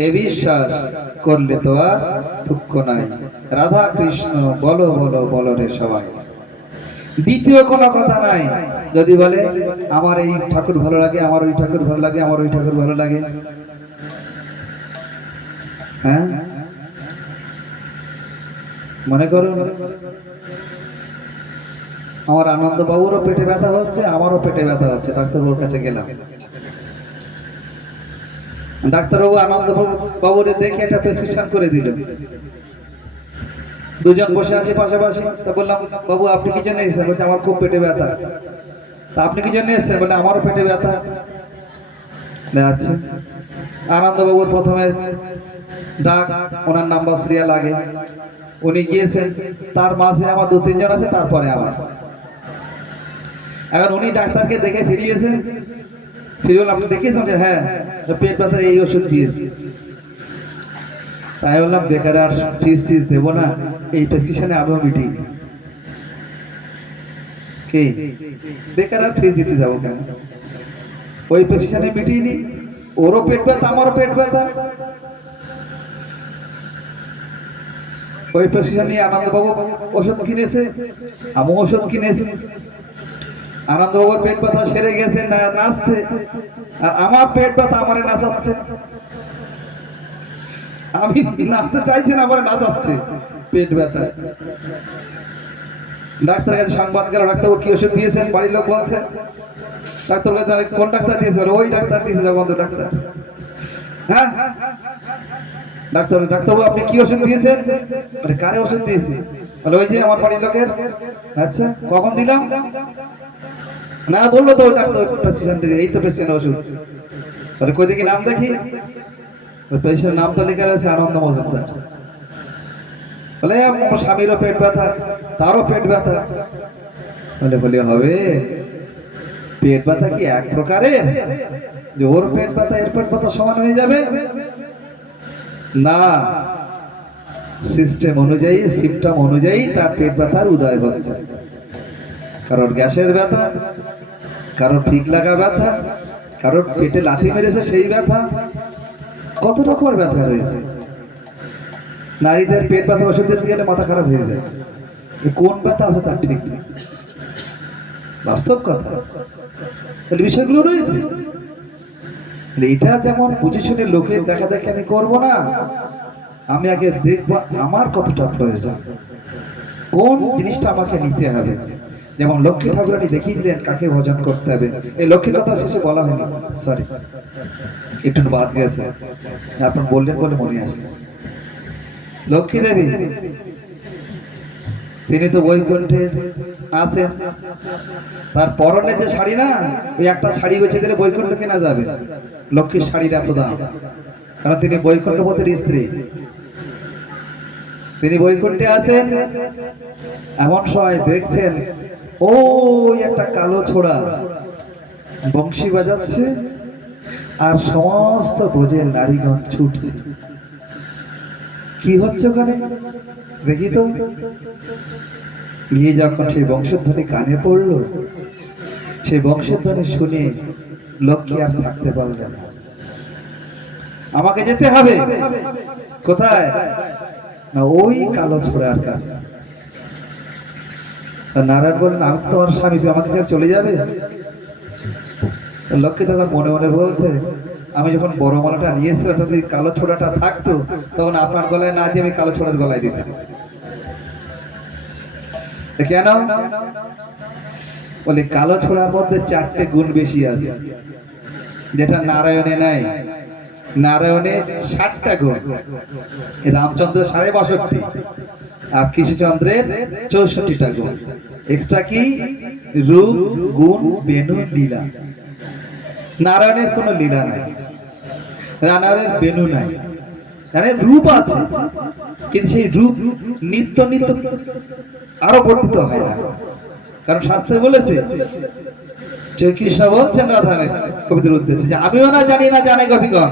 এ বিশ্বাস করলে তো আর দুঃখ নাই। রাধা কৃষ্ণ বলো বলো বলো রে সবাই, দ্বিতীয় কোনো কথা নাই। যদি বলে আমার এই ঠাকুর ভালো লাগে, আমার ওই ঠাকুর ভালো লাগে, আমার ওই ঠাকুর ভালো লাগে, হ্যাঁ মনে করুন আমার আনন্দ বাবুরও পেটে ব্যথা হচ্ছে, আমারও পেটে ব্যথা হচ্ছে, ডাক্তারবাবুর কাছে গেলাম। ডাক্তারবাবু আনন্দ বাবুরে দেখে একটা প্রেসক্রিপশন করে দিল। দুজন বসে আছি পাশাপাশি। তা বললাম, বাবু আপনি কি জন্য এসেছেন? বলছে আমার খুব পেটে ব্যথা। তা আপনি কি জন্য এসেছেন? বলে আমারও পেটে ব্যথা। আচ্ছা, আনন্দবাবুর প্রথমে ডাক, ওনার নাম্বার সিরিয়াল আগে, উনি গিয়েছেন, তার মাঝে আমার 2-3 জন আছে, তারপরে আমার। এখন উনি ডাক্তারকে দেখে ফিরিয়েছেন, ফিরে বললাম আপনি দেখিয়েছেন? যে হ্যাঁ, পেট ব্যথার এই ওষুধ দিয়েছি। তাই বললাম বেকার আর ফিস টিস দেবো না, এই প্রেসক্রিপশনে আমিও মিটিয়ে কে বেকার আর ফিস দিতে যাবো কেন? ওই প্রেসক্রিপশনে মিটিয়ে নি, ওরও পেট ব্যথা আমারও পেট ব্যথা। ওই প্রেসক্রিপশন নিয়ে আনন্দবাবু ওষুধ কিনেছে, আমিও ওষুধ কিনেছি। আনন্দবাবুর পেট ব্যথা সেরে গেছে নাচতে, আর আমার পেট ব্যথা আমারে নাচাচ্ছে। আমি নাচতে চাইছি না, আমার নাচাচ্ছে পেট ব্যথা। ডাক্তারের কাছে সংবাদ গেল, ডাক্তারবাবু কি ওষুধ দিয়েছেন? বাড়ির লোক বলছে। ডাক্তার কাছে কোন ডাক্তার দিয়েছে? ওই ডাক্তার দিয়েছে, জগবন্ধু ডাক্তার। হ্যাঁ ডাক্তারবাবু আপনি কি ওষুধ দিয়েছেন? মানে কারে ওষুধ দিয়েছি? বলে ওই যে আমার বাড়ির লোকের। আচ্ছা, কখন দিলাম? না বললো তো ওই ডাক্তার প্রেসক্রিপশন থেকে, এই তো প্রেসক্রিপশন ওষুধ। বলে কই দেখি নাম দেখি। ওই প্রেসক্রিপশনের নাম তো লেখা রয়েছে আনন্দ মজুমদার। বলে আমার স্বামীরও পেট ব্যথা, তারও পেট ব্যথা। বলে বলে হবে? পেট ব্যথা কি এক প্রকারের যে ওর পেট ব্যথা এর পেট ব্যথা সমান হয়ে যাবে? না, সিস্টেম অনুযায়ী, সিমটম অনুযায়ী তার পেট ব্যথার উদয় হচ্ছে। কারোর গ্যাসের ব্যথা, কারোর ফিক লাগা ব্যথা, কারোর পেটে লাথি মেরেছে সেই ব্যথা, কত রকমের ব্যথা রয়েছে। নারীদের পেট ব্যথার ওষুধ দিতে গেলে মাথা খারাপ হয়ে যায়, কোন ব্যথা আছে তার ঠিক নেই। বাস্তব কথা, তাহলে বিষয়গুলো রয়েছে। এটা যেমন বুঝে শুনে লোকের দেখা দেখে আমি করবো না, আমি আগে দেখবো আমার কতটা প্রয়োজন, কোন জিনিসটা আমাকে নিতে হবে। যেমন লক্ষ্মী ঠাকুরানী দেখিয়ে দিলেন কাকে ভজন করতে হবে। এই লক্ষ্মীর কথা শেষে বলা হয়নি, সরি একটু বাদ গেছে, আপনি বললেন বলে মনে আসে। লক্ষ্মী দেবী তিনি তো বৈকুণ্ঠের আছেন, তার পরনে যে শাড়ি না, ওই একটা শাড়ি বেছে দিলে বৈকুণ্ঠ কেনা যাবে। লক্ষ্মীর শাড়ির এত দাম, কারণ তিনি বৈকুণ্ঠপতির স্ত্রী, তিনি বৈকুণ্ঠে আছেন। এমন সময় দেখছেন ওই একটা কালো ছোড়া বংশী বাজাচ্ছে, আর সমস্ত ব্রজের নারীগণ ছুটছে। কি হচ্ছে ওখানে দেখি তো। গিয়ে যখন সেই বংশধ্বনি কানে পড়লো, সেই বংশধ্বনি শুনে লক্ষ্মী আর থাকতে পারলেন না, আমাকে যেতে হবে। কোথায়? না ওই কালো ছোড়ার কাছে। নারায়ণ বললেন আমি তো তোমার স্বামী, তুই আমাকে ছেড়ে চলে যাবে? লক্ষ্মী তখন মনে মনে বলছে, আমি যখন বড় মালাটা নিয়েছিলাম যদি কালো ছোড়াটা থাকতো, তখন আপনার গলায় না দিয়ে আমি কালো ছোড়ার গলায় দিতাম। কেন? বলে কালো ছোড়ার মধ্যে 4টে গুণ বেশি আছে, যেটা নারায়ণে নাই। নারায়ণে 60টা গুণ, রামচন্দ্র 62, আর কৃষ্ণচন্দ্রের 64টা গুণ। এক্সট্রা কি? রূপ, গুণ, বেনু, লীলা। নারায়ণের কোনো লীলা নাই, নারায়ণের বেনু নাই। রূপ আছে, কিন্তু সেই রূপ নিত্য নিত্য আরো বর্ধিত হয় না। কারণ শাস্ত্রে বলেছে কৃষ্ণ বলছেন রাধারানীর কবিতার উদ্দেশ্যে যে আমিও না জানি না জানে গোপীগণ,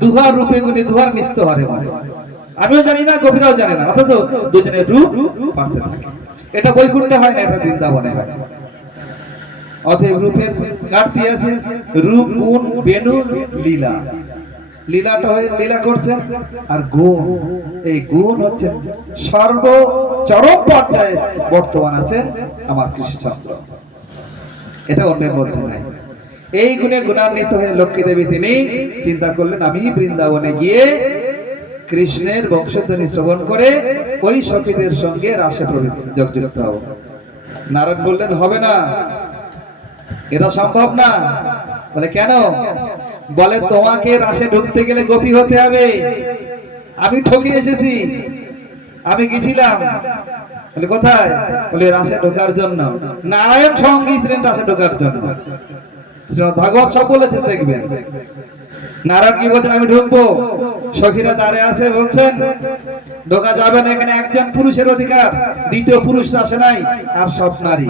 দুহার রূপে গুণে দুহার নিত্য হারে মনে। আমিও জানি না, গোপীরাও জানে না, অথচ দুজনের রূপ পাল্টে থাকে। এটা বৈকুণ্ঠে হয় না, এটা বৃন্দাবনে হয়। অতএব রূপের ঘাটতি আছে, রূপ গুণ বেনু লীলা, লীলাটা হয়ে লীলা করছেন। আর গুণ, এই গুণ হচ্ছে সর্ব চরম পর্যায়ে বর্তমান আছেন আমার কৃষ্ণচন্দ্র, এটা অন্যের মধ্যে নাই। এই গুণে গুণান্বিত হয়ে লক্ষ্মী দেবী তিনি চিন্তা করলেন আমি বৃন্দাবনে গিয়ে কৃষ্ণের বংশধ্বনি শ্রবণ করে ওই সখীদের সঙ্গে রাসে যোগযুক্ত হব। নারায়ণ বললেন হবে না, এটা সম্ভব না। বলে কেন? বলে তোমাকে রাসে ঢুকতে গেলে গোপী হতে হবে। আমি ঠকে এসেছি, আমি গেছিলাম। বলে কোথায়? বলে রাসে ঢোকার জন্য। নারায়ণ স্বয়ং গিয়েছিলেন রাসে ঢোকার জন্য। শ্রীমদ্ ভাগবত সব বলেছে, দেখবেন। নারায়ণ কি বলছেন? আমি ঢুকবো। সখীরা দাঁড়িয়ে আছে, বলছেন ঢোকা যাবে না, এখানে একজন পুরুষের অধিকার, দ্বিতীয় পুরুষ আসে নাই, আর সব নারী।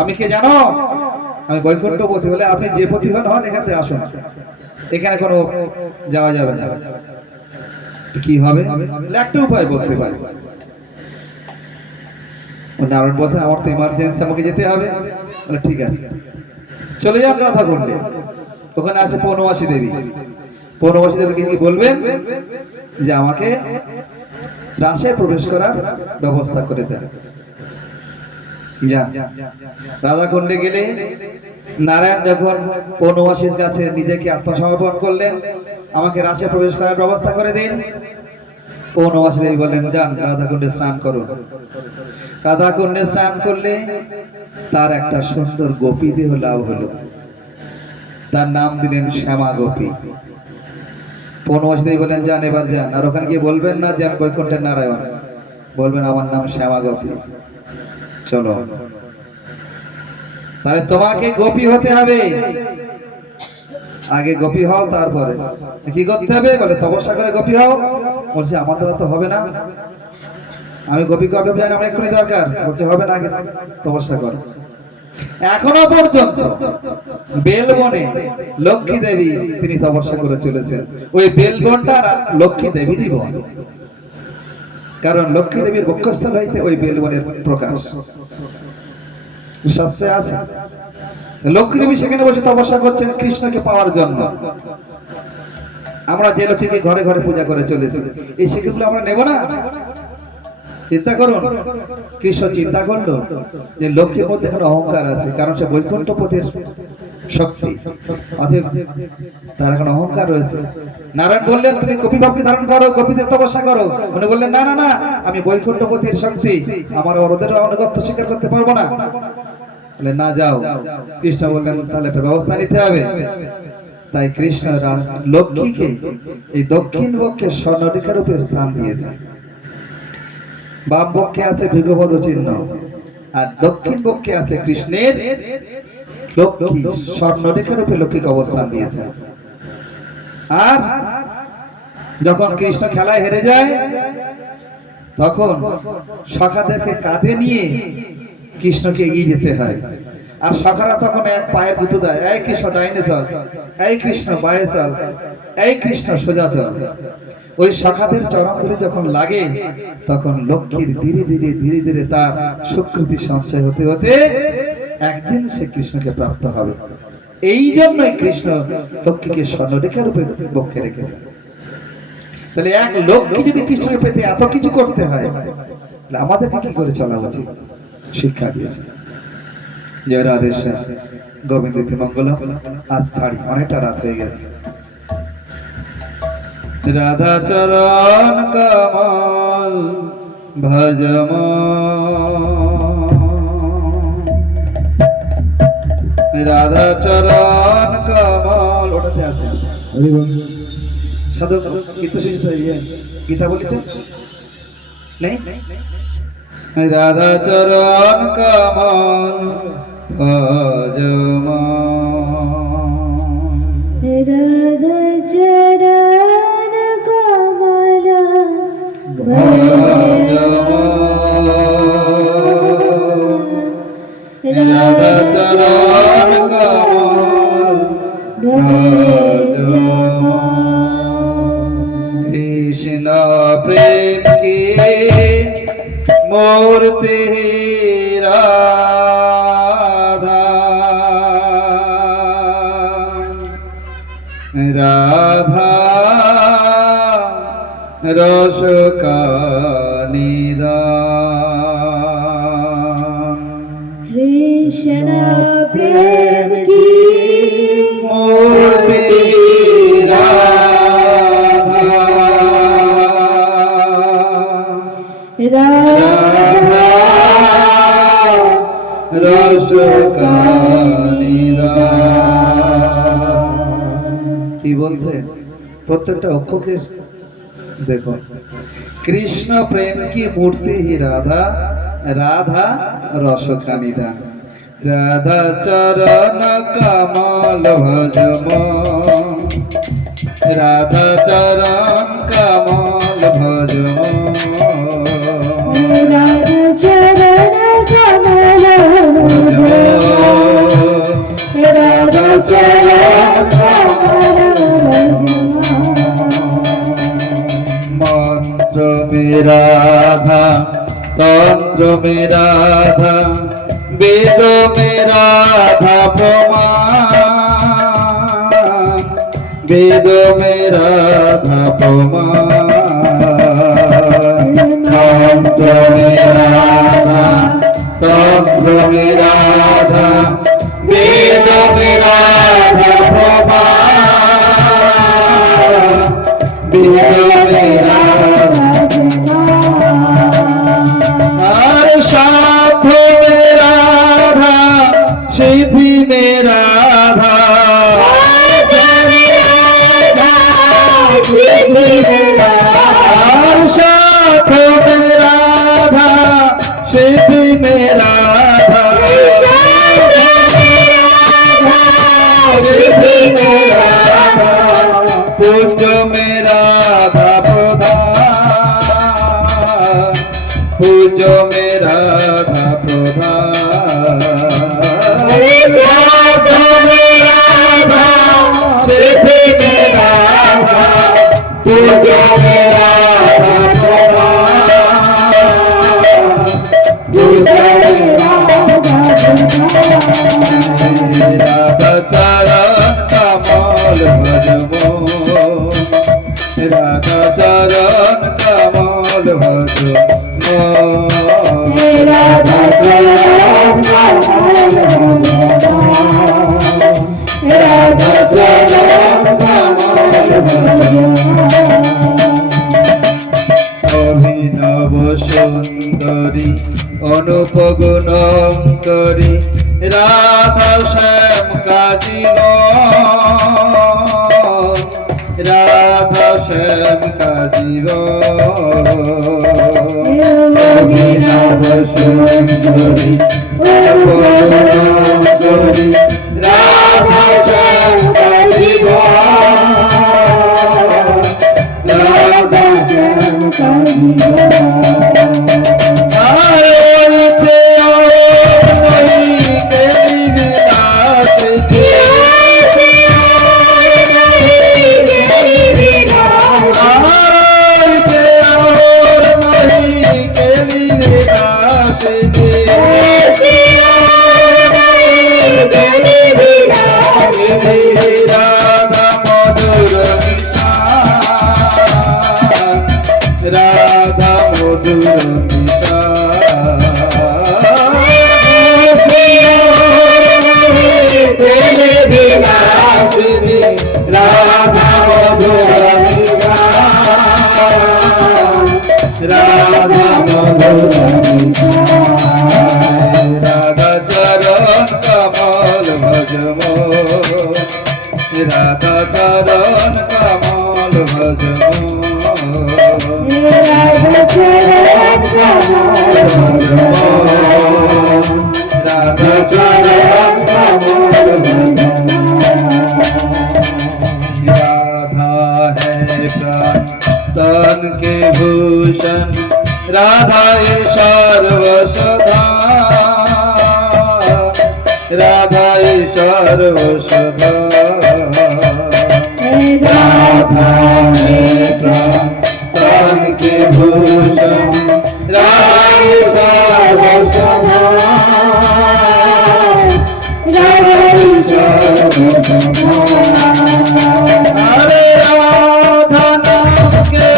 আমি কে জানো? আমি বৈকুণ্ঠপতি। বলে আপনি যে পতি হন হন, এখানে আসুন, এখানে কোনো যাওয়া যাবে না। কি হবে? একটা উপায় বলতে পারি। নারায়ণ বলছেন আমার তো ইমার্জেন্সি, আমাকে যেতে হবে। বলে ঠিক আছে, চলে যান রাধা কুণ্ডে। ওখানে আছে পৌনমাসী দেবী। পৌনমাসী দেবীকে কি বলবেন যে আমাকে রাসে প্রবেশ করার ব্যবস্থা করে দেন। যান। রাধা কুণ্ডে গেলে নারায়ণ যখন পৌনমাসীর কাছে নিজেকে আত্মসমর্পণ করলেন, আমাকে রাসে প্রবেশ করার ব্যবস্থা করে দিন। পৌনমাসী দেবী বললেন যান রাধা কুণ্ডে স্নান করুন। রাধা কুণ্ডে স্নান করলে তার একটা সুন্দর গোপী দেহ লাভ হলো, তার নাম দিলেন শ্যামা গোপী। পৌনমাসী দেবী বললেন যান, এবার যান। আর ওখানে গিয়ে বলবেন না যে আমি বৈকুণ্ঠের নারায়ণ, বলবেন আমার নাম শ্যামা গোপী। চলো, তাহলে তোমাকে গোপী হতে হবে। আগে গোপী হও, তারপরে কি করতে হবে? বলে তপস্যা করে গোপী হও। বলছে আমার দ্বারা তো হবে না, আমি গোপী কবে জানি, আমার এক্ষুনি দরকার। বলছে হবে না, আগে তপস্যা কর। এখনো পর্যন্ত বেলবনে লক্ষ্মী দেবী তিনি তপস্যা করে চলেছেন। ওই বেলবনটা লক্ষ্মী দেবীরই বন, কারণ লক্ষ্মী দেবীর বক্ষস্থল হইতে ওই বেলবনের প্রকাশ শাস্ত্রে আছে। লক্ষ্মী দেবী সেখানে বসে তপস্যা করছেন কৃষ্ণকে পাওয়ার জন্য। আমরা যে লক্ষ্মীকে ঘরে ঘরে পূজা করে চলেছি, এই শিক্ষাগুলো আমরা নেব না? চিন্তা করুন, কৃষ্ণ চিন্তা করলো যে লক্ষ্মীর মধ্যে এখন অহংকার আছে, কারণ সে বৈকুণ্ঠপতির শক্তি, অতএব তার এখন অহংকার রয়েছে। নারায়ণ বললেন তুমি গোপী ভাবকে ধারণ করো, গোপীদের তপস্যা করো। উনি বললেন না না না, আমি বৈকুণ্ঠপতির শক্তি, আমার ওদের অনুগত্য স্বীকার করতে পারবো না। বলে না, যাও। কৃষ্ণ বললেন তাহলে একটা ব্যবস্থা নিতে হবে। তাই কৃষ্ণ লক্ষ্মীকে এই দক্ষিণ বক্ষে স্বর্ণরেখা রূপে স্থান দিয়েছে। বাম পক্ষে আছে ভৃগপদ চিহ্ন, আর দক্ষিণ পক্ষে আছে কৃষ্ণের লক্ষ্মী স্বর্ণরেখা রূপে লক্ষ্মীকে অবস্থান দিয়েছে। আর যখন কৃষ্ণ খেলায় হেরে যায়, তখন সখাদেরকে কাঁধে নিয়ে কৃষ্ণকে এগিয়ে যেতে হয়। আর সখারা তখন এক পায়ের গুঁতো দেয়, এই কৃষ্ণ ডাইনে চল, এই কৃষ্ণ বায়ে চল, এই কৃষ্ণ সোজা চল। ওই সখাদের চরণ ধরে যখন লাগে, তখন লক্ষ্মীর ধীরে ধীরে ধীরে ধীরে তার স্বীকৃতি সঞ্চয় হতে হতে একদিন সে কৃষ্ণকে প্রাপ্ত হবে। এই জন্যই কৃষ্ণ লক্ষ্মীকে স্বর্ণরেখা রূপে বক্ষে রেখেছে। তাহলে এক লক্ষ্মী যদি কৃষ্ণকে পেতে এত কিছু করতে হয়, তাহলে আমাদেরকে কি করে চলা উচিত শিক্ষা দিয়েছে। জয় রাধেশ্যাম, গোবিন্দ মঙ্গলম। আজ ছাড়ি, অনেকটা রাত হয়ে গেছে। রাধা চরণ কমল ভজম, রাধা চরণ কমল। ওটাতে আছে সাধু গীত শিখতে, গীতা বলিতে নেই। রাধা চরণ কমল ভজম, রাধা চরণ কমল ভজম, রাধা চরণ কৃষ্ণ প্রেম কি মূর্তি রাধা রাধা রস কানিদান কৃষ্ণ প্রেম কি মূর্তি রাধা রাধা রস কানিদান। কি বলছে প্রত্যেকটা অক্ষরকে দেখো। কৃষ্ণ প্রেম কি মূর্তি হি রাধা রাধা রস কানিদান রাধা চরণ কমল ভজম রাধা চরণ কমল ভজম রাধা চরণ কমল রাধা চরণ কমল मंत्र में राधा तंत्र में राधा वेद में राधा प्रमाण वेद में राधा प्रमाण मंत्र में राधा तंत्र में राधा वेद में राधा प्रमाण और साथ में राधा सिद्धि में राधा और साथ में राधा सिद्धि में राधा सिद्धि में राधा पूज्य में राधा प्रधान पूज्य में राधा प्रधान सिद्धि में राधा पूज्य में राधा प्रधान पूज्य में राधा चरण कमल भजमो राधा चरण कमल भजमो राधा चरण कमल राधा चरण कमल अभिनव सुंदरी अनुपगुणंकरी राधा श्याम का जीवन राधा श्याम का जीवन अभिनव सुंदरी अनुपगुणंकरी राधा श्याम का जीवन राधा श्याम का राधा मधुर राधा मधुर राधा मधुर राधा चरण कमल भजमो राधा चरण कमल भजमो राधा चरण कमल राधा चरण कमल राधा है प्राण तन के भूषण राधा ये सर्वसधा राधा ये सर्वसधा राधा है प्राण के भूषण रानी सर्वसमा रानी सर्वसमा अरे राधा नाम के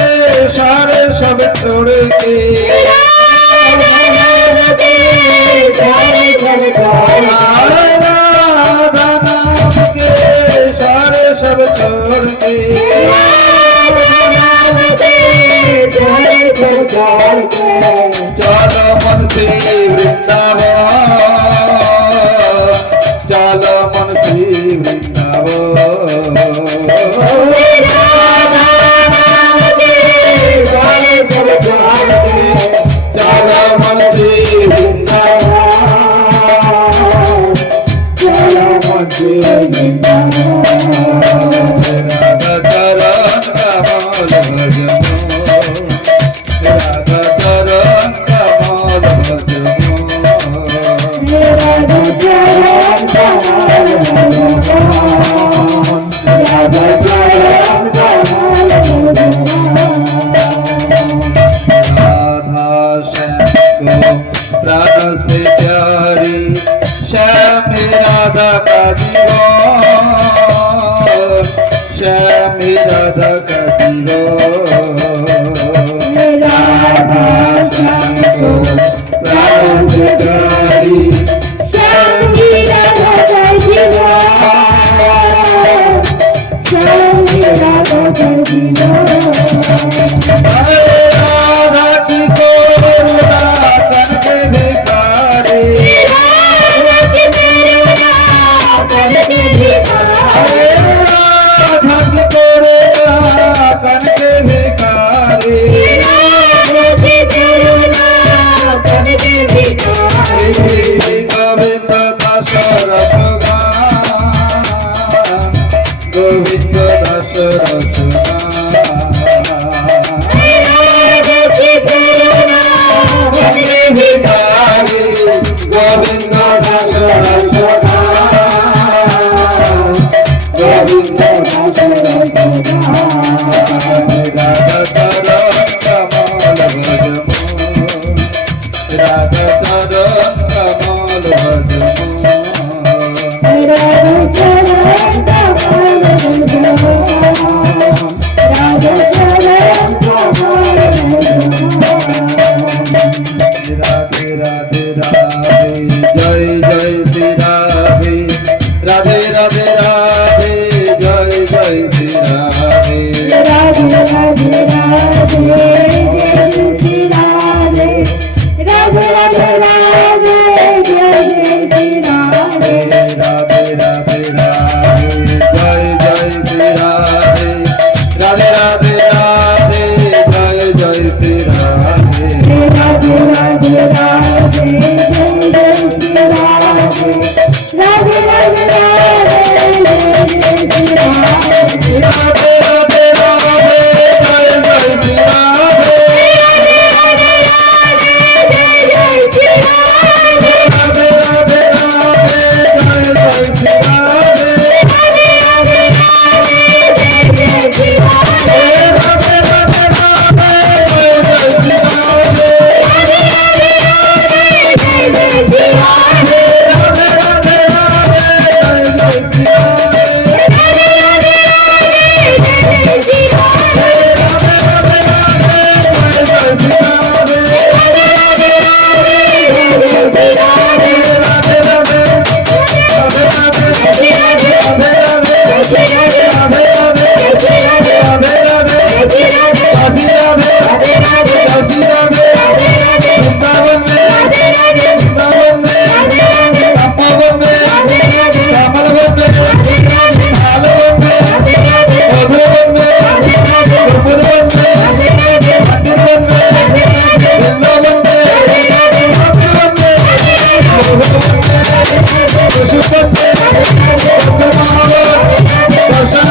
सारे सब छोड़ के राधा नाम के सारे सब छोड़ के चलो मन से वृंदावन चलो मन से चलो मन से राधा चरण कमल भजमो राधा चरण कमल भजमो राधा श्याम को प्राण से प्यारी श्याम राधा का जीवन श्याम राधा का जीवन राधा श्याम को प्राण से प्यारी अरे राधा की कोरुणा करके भिखारी अरे राधा की कोरुणा करके भिखारी गोविंद दास रसगान गोविंद दास रसगान भिखारी गोविंद दास रसगान गोविंद दास रसगान राधा चरण कमल भजमो राधा चरण कमल भजमो राधे राधे राधे जय जय श्री राधे राधे राधे राधे जय जय श्री राधे राधे राधे राधे जय जय श्री राधे राधे राधे राधे जय जय श्री राधे राधे राधे राधे जय जय श्री राधे राधे राधे राधे जय जय श्री राधे राधे राधे राधे जय जय श्री राधे Dasa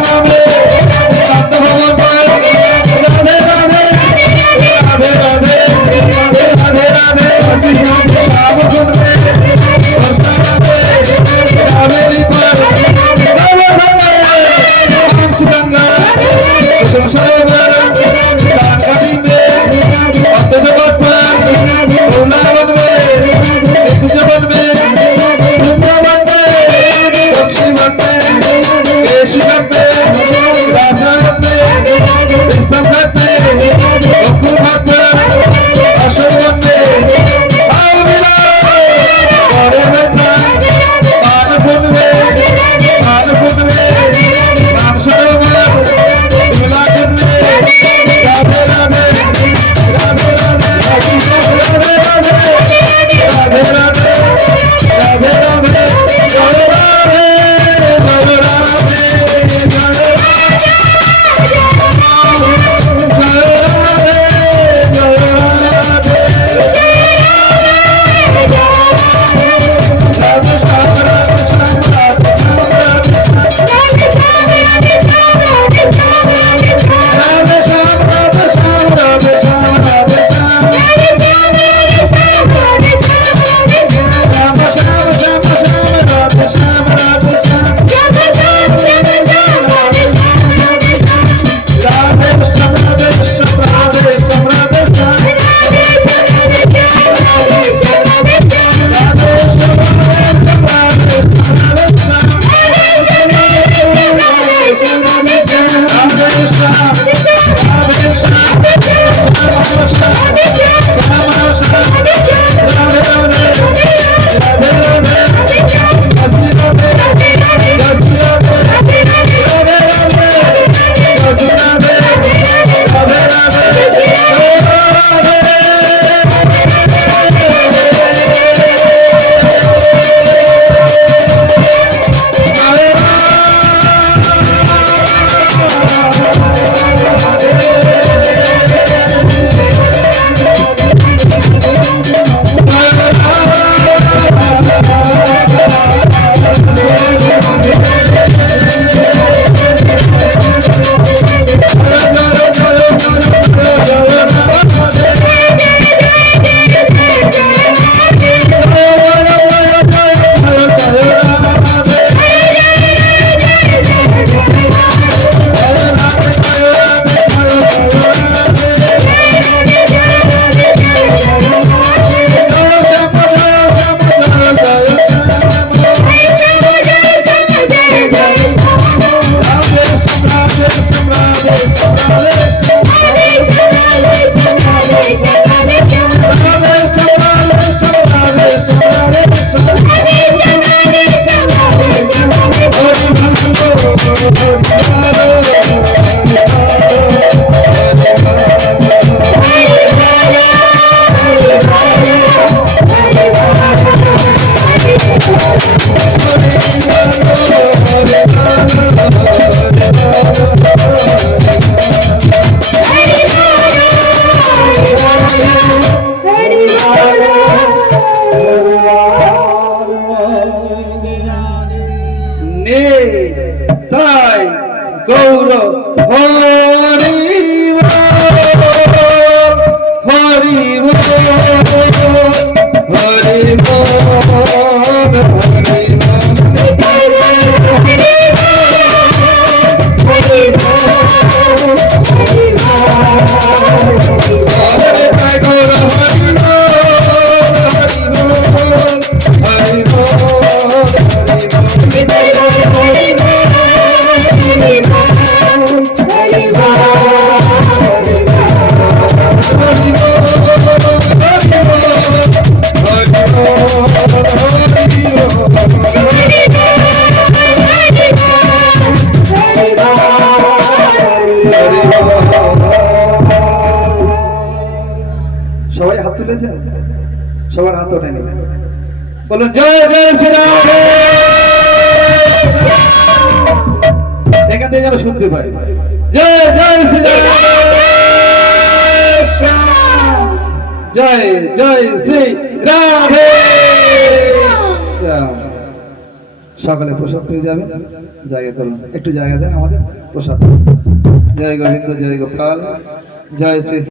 তাই গৌর হরি হরি সবাই হাত তুলেছেন, সবার হাত ওঠেনি। বলুন জয় জয় শ্রীরাম। এখান থেকে যেন শুনতে পাই জয় জয় শ্রীরাম, জয় জয় শ্রী রাধে। সকালে প্রসাদ পেয়ে যাবেন, জায়গা করুন, একটু জায়গা দেন আমাদের প্রসাদ। জয় গোবিন্দ, জয় গোপাল, জয় শ্রী